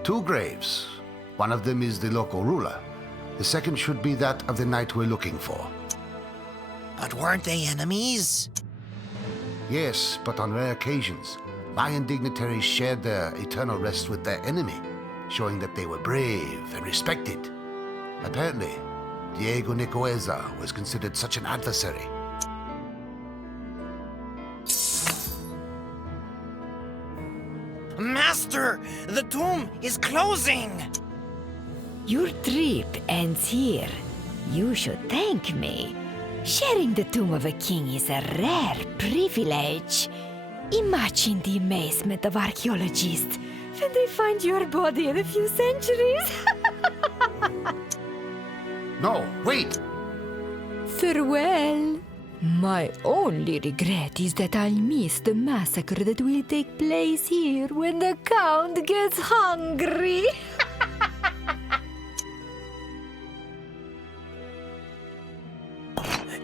2 graves. One of them is the local ruler. The second should be that of the knight we're looking for. But weren't they enemies? Yes, but on rare occasions, Mayan dignitaries shared their eternal rest with their enemy, showing that they were brave and respected. Apparently, Diego Nicoeza was considered such an adversary. Master, the tomb is closing! Your trip ends here. You should thank me. Sharing the tomb of a king is a rare privilege. Imagine the amazement of archaeologists when they find your body in a few centuries. No, wait! Farewell. My only regret is that I'll miss the massacre that will take place here when the Count gets hungry.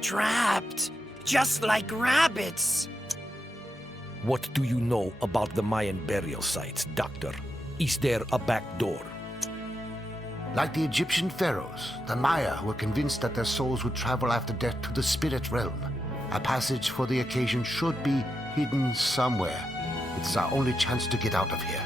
Trapped, just like rabbits. What do you know about the Mayan burial sites, Doctor? Is there a back door? Like the Egyptian pharaohs, the Maya were convinced that their souls would travel after death to the spirit realm. A passage for the occasion should be hidden somewhere. It's our only chance to get out of here.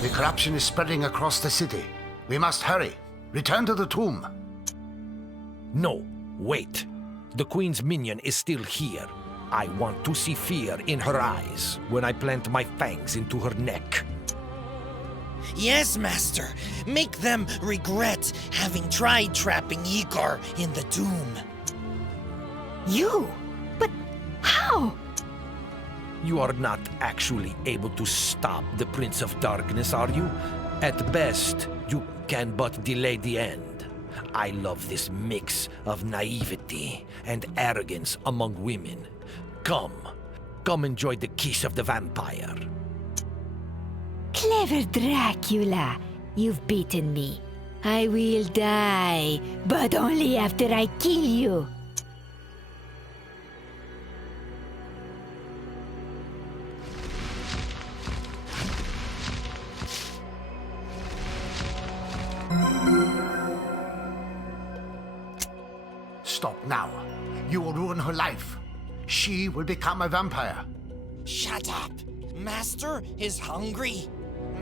The corruption is spreading across the city. We must hurry. Return to the tomb. No, wait. The Queen's minion is still here. I want to see fear in her eyes when I plant my fangs into her neck. Yes, Master. Make them regret having tried trapping Igor in the tomb. You? But how? You are not actually able to stop the Prince of Darkness, are you? At best, you can but delay the end. I love this mix of naivety and arrogance among women. Come enjoy the kiss of the vampire. Clever Dracula, you've beaten me. I will die, but only after I kill you. Stop now. You will ruin her life. She will become a vampire. Shut up. Master is hungry.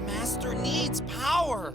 Master needs power.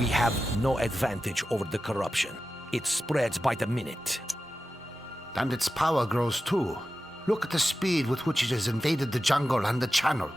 We have no advantage over the corruption. It spreads by the minute. And its power grows too. Look at the speed with which it has invaded the jungle and the channel.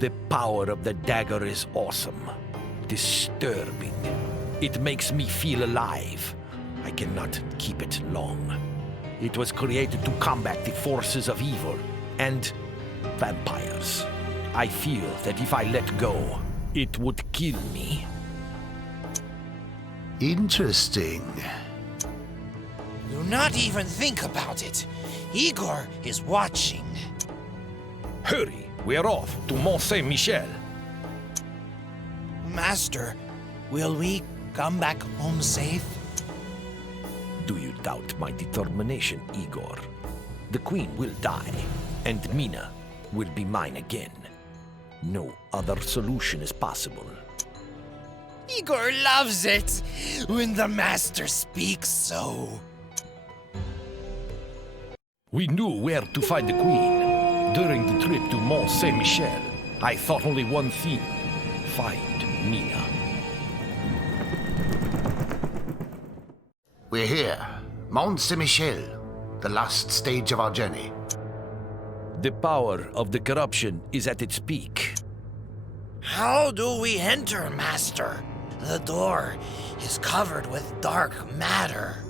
The power of the dagger is awesome, disturbing. It makes me feel alive. I cannot keep it long. It was created to combat the forces of evil and vampires. I feel that if I let go, it would kill me. Interesting. Do not even think about it. Igor is watching. Hurry, we're off to Mont Saint-Michel. Master, will we come back home safe? Do you doubt my determination, Igor? The Queen will die, and Mina will be mine again. No other solution is possible. Igor loves it when the Master speaks so. We knew where to find the Queen. During the trip to Mont Saint-Michel, I thought only one thing: find Mina. We're here. Mont Saint-Michel, the last stage of our journey. The power of the corruption is at its peak. How do we enter, Master? The door is covered with dark matter.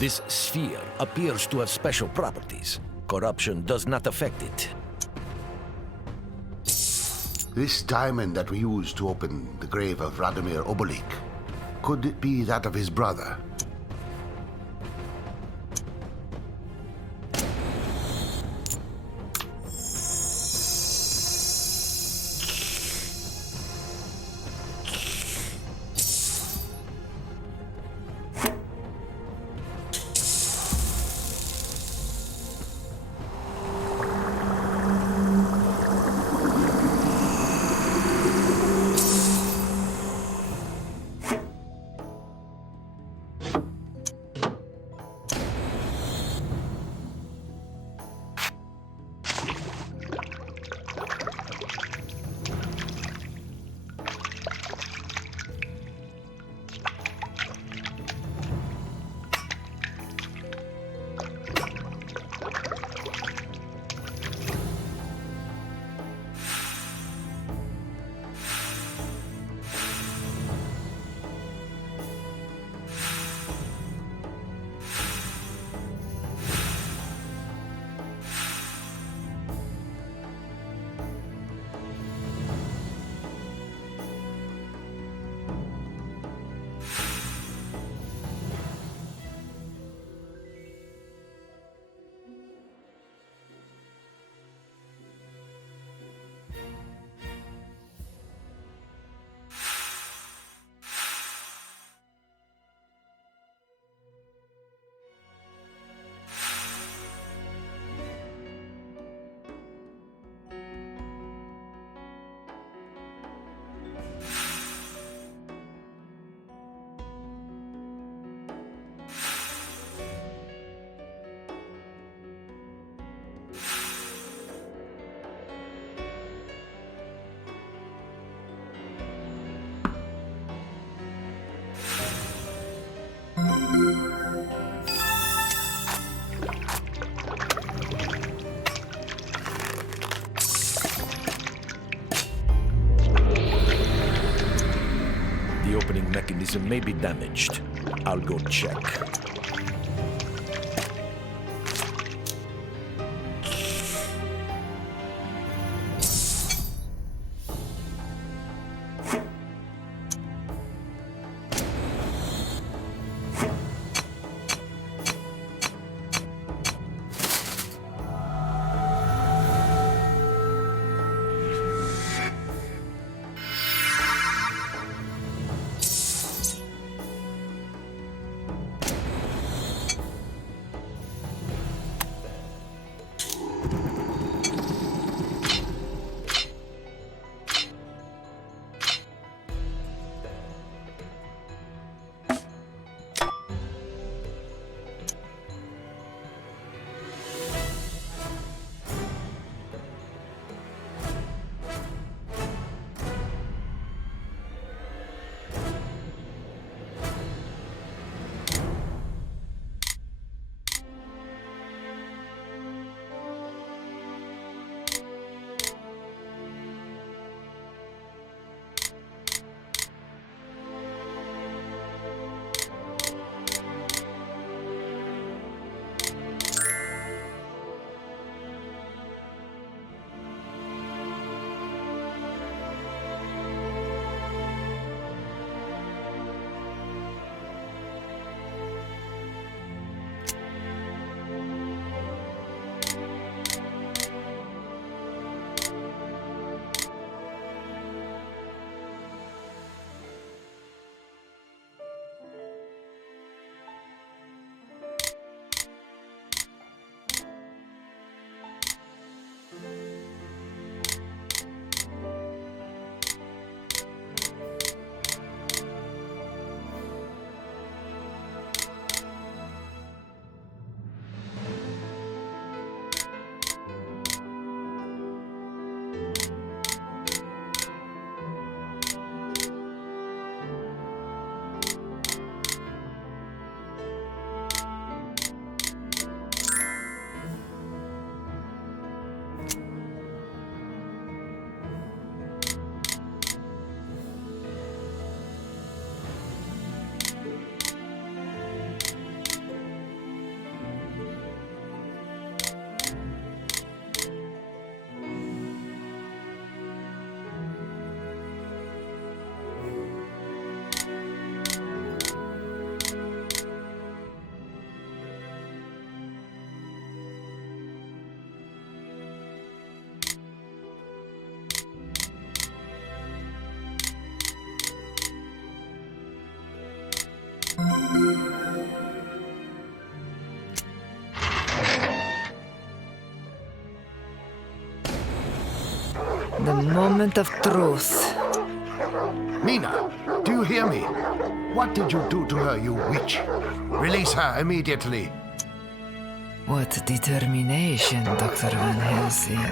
This sphere appears to have special properties. Corruption does not affect it. This diamond that we used to open the grave of Radomir Obolik, could it be that of his brother? The opening mechanism may be damaged. I'll go check. The moment of truth. Mina, do you hear me? What did you do to her, you witch? Release her immediately. What determination, Dr. Van Helsing.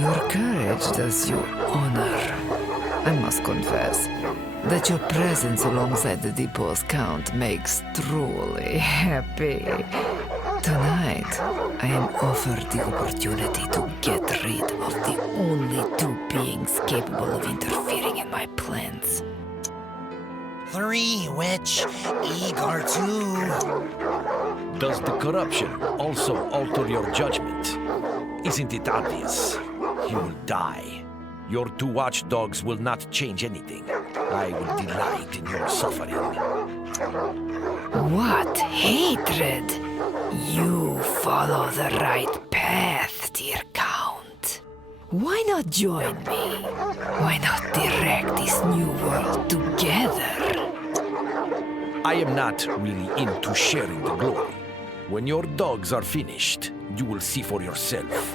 Your courage does you honor. I must confess that your presence alongside the deposed Count makes truly happy. Tonight, I am offered the opportunity to get rid of the only two beings capable of interfering in my plans. 3, witch. Igor 2. Does the corruption also alter your judgment? Isn't it obvious? You will die. Your 2 watchdogs will not change anything. I will delight in your suffering. What hatred! You follow the right path, dear Count. Why not join me? Why not direct this new world together? I am not really into sharing the glory. When your dogs are finished, you will see for yourself.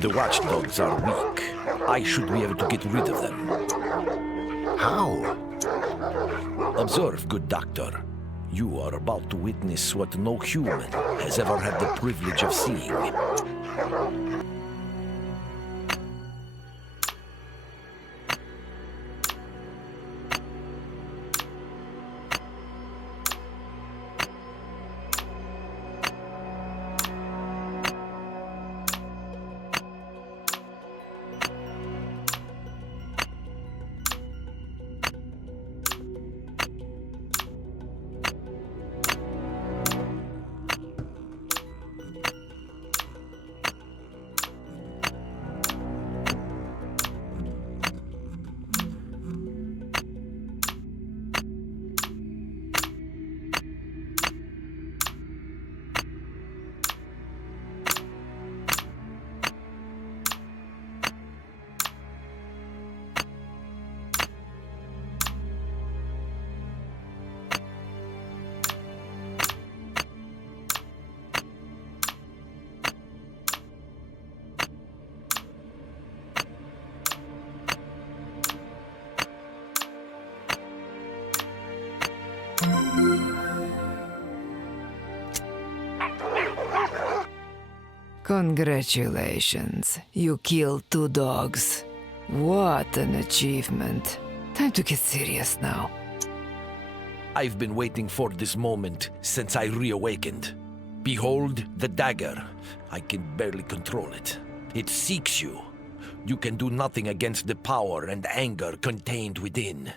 The watchdogs are weak. I should be able to get rid of them. How? Observe, good doctor. You are about to witness what no human has ever had the privilege of seeing. Congratulations. You killed 2 dogs. What an achievement. Time to get serious now. I've been waiting for this moment since I reawakened. Behold the dagger. I can barely control it. It seeks you. You can do nothing against the power and anger contained within.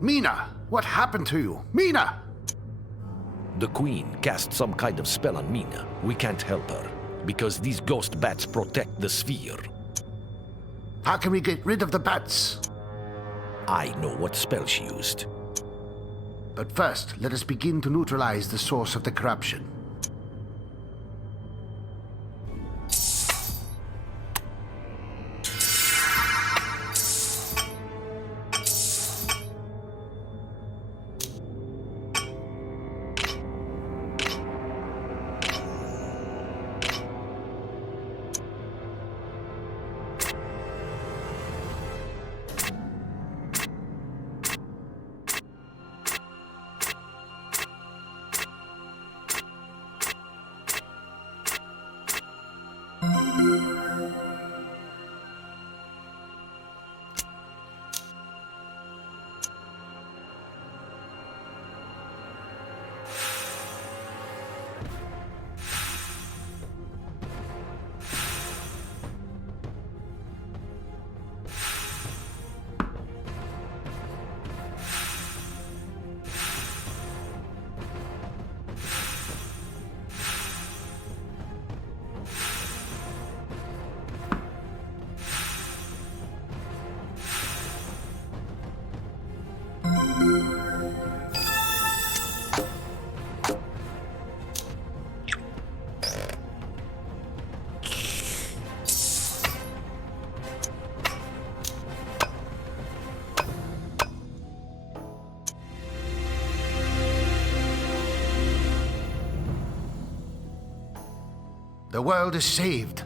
Mina, what happened to you? Mina! The Queen cast some kind of spell on Mina. We can't help her, because these ghost bats protect the sphere. How can we get rid of the bats? I know what spell she used. But first, let us begin to neutralize the source of the corruption. The world is saved.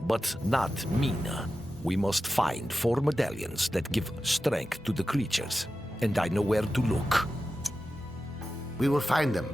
But not Mina. We must find 4 medallions that give strength to the creatures, and I know where to look. We will find them.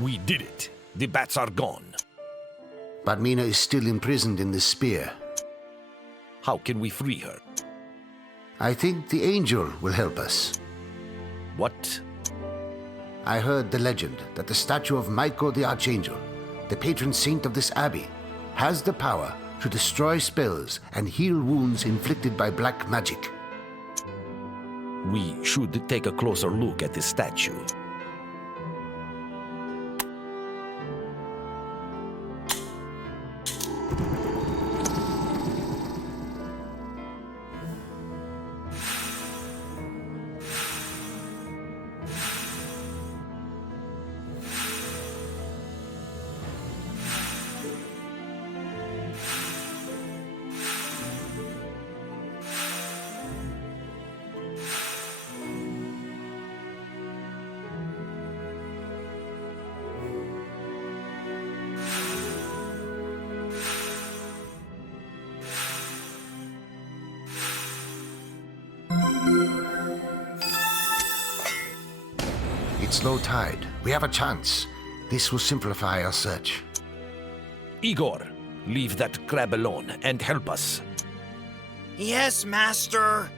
We did it. The bats are gone. But Mina is still imprisoned in the spear. How can we free her? I think the angel will help us. What? I heard the legend that the statue of Michael the Archangel, the patron saint of this abbey, has the power to destroy spells and heal wounds inflicted by black magic. We should take a closer look at the statue. It's low tide. We have a chance. This will simplify our search. Igor, leave that crab alone and help us. Yes, Master.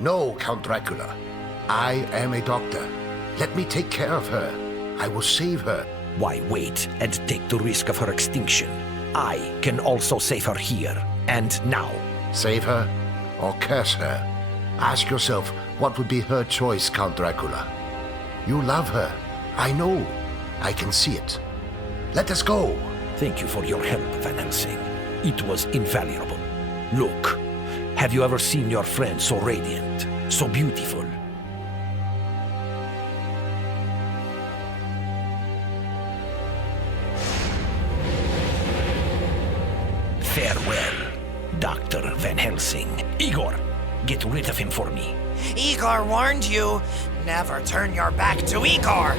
No, Count Dracula. I am a doctor. Let me take care of her. I will save her. Why wait and take the risk of her extinction? I can also save her here and now. Save her or curse her? Ask yourself what would be her choice, Count Dracula. You love her. I know. I can see it. Let us go. Thank you for your help, Van Helsing. It was invaluable. Look, have you ever seen your friend so radiant, so beautiful? Farewell, Dr. Van Helsing. Igor, get rid of him for me. Igor warned you. Never turn your back to Igor.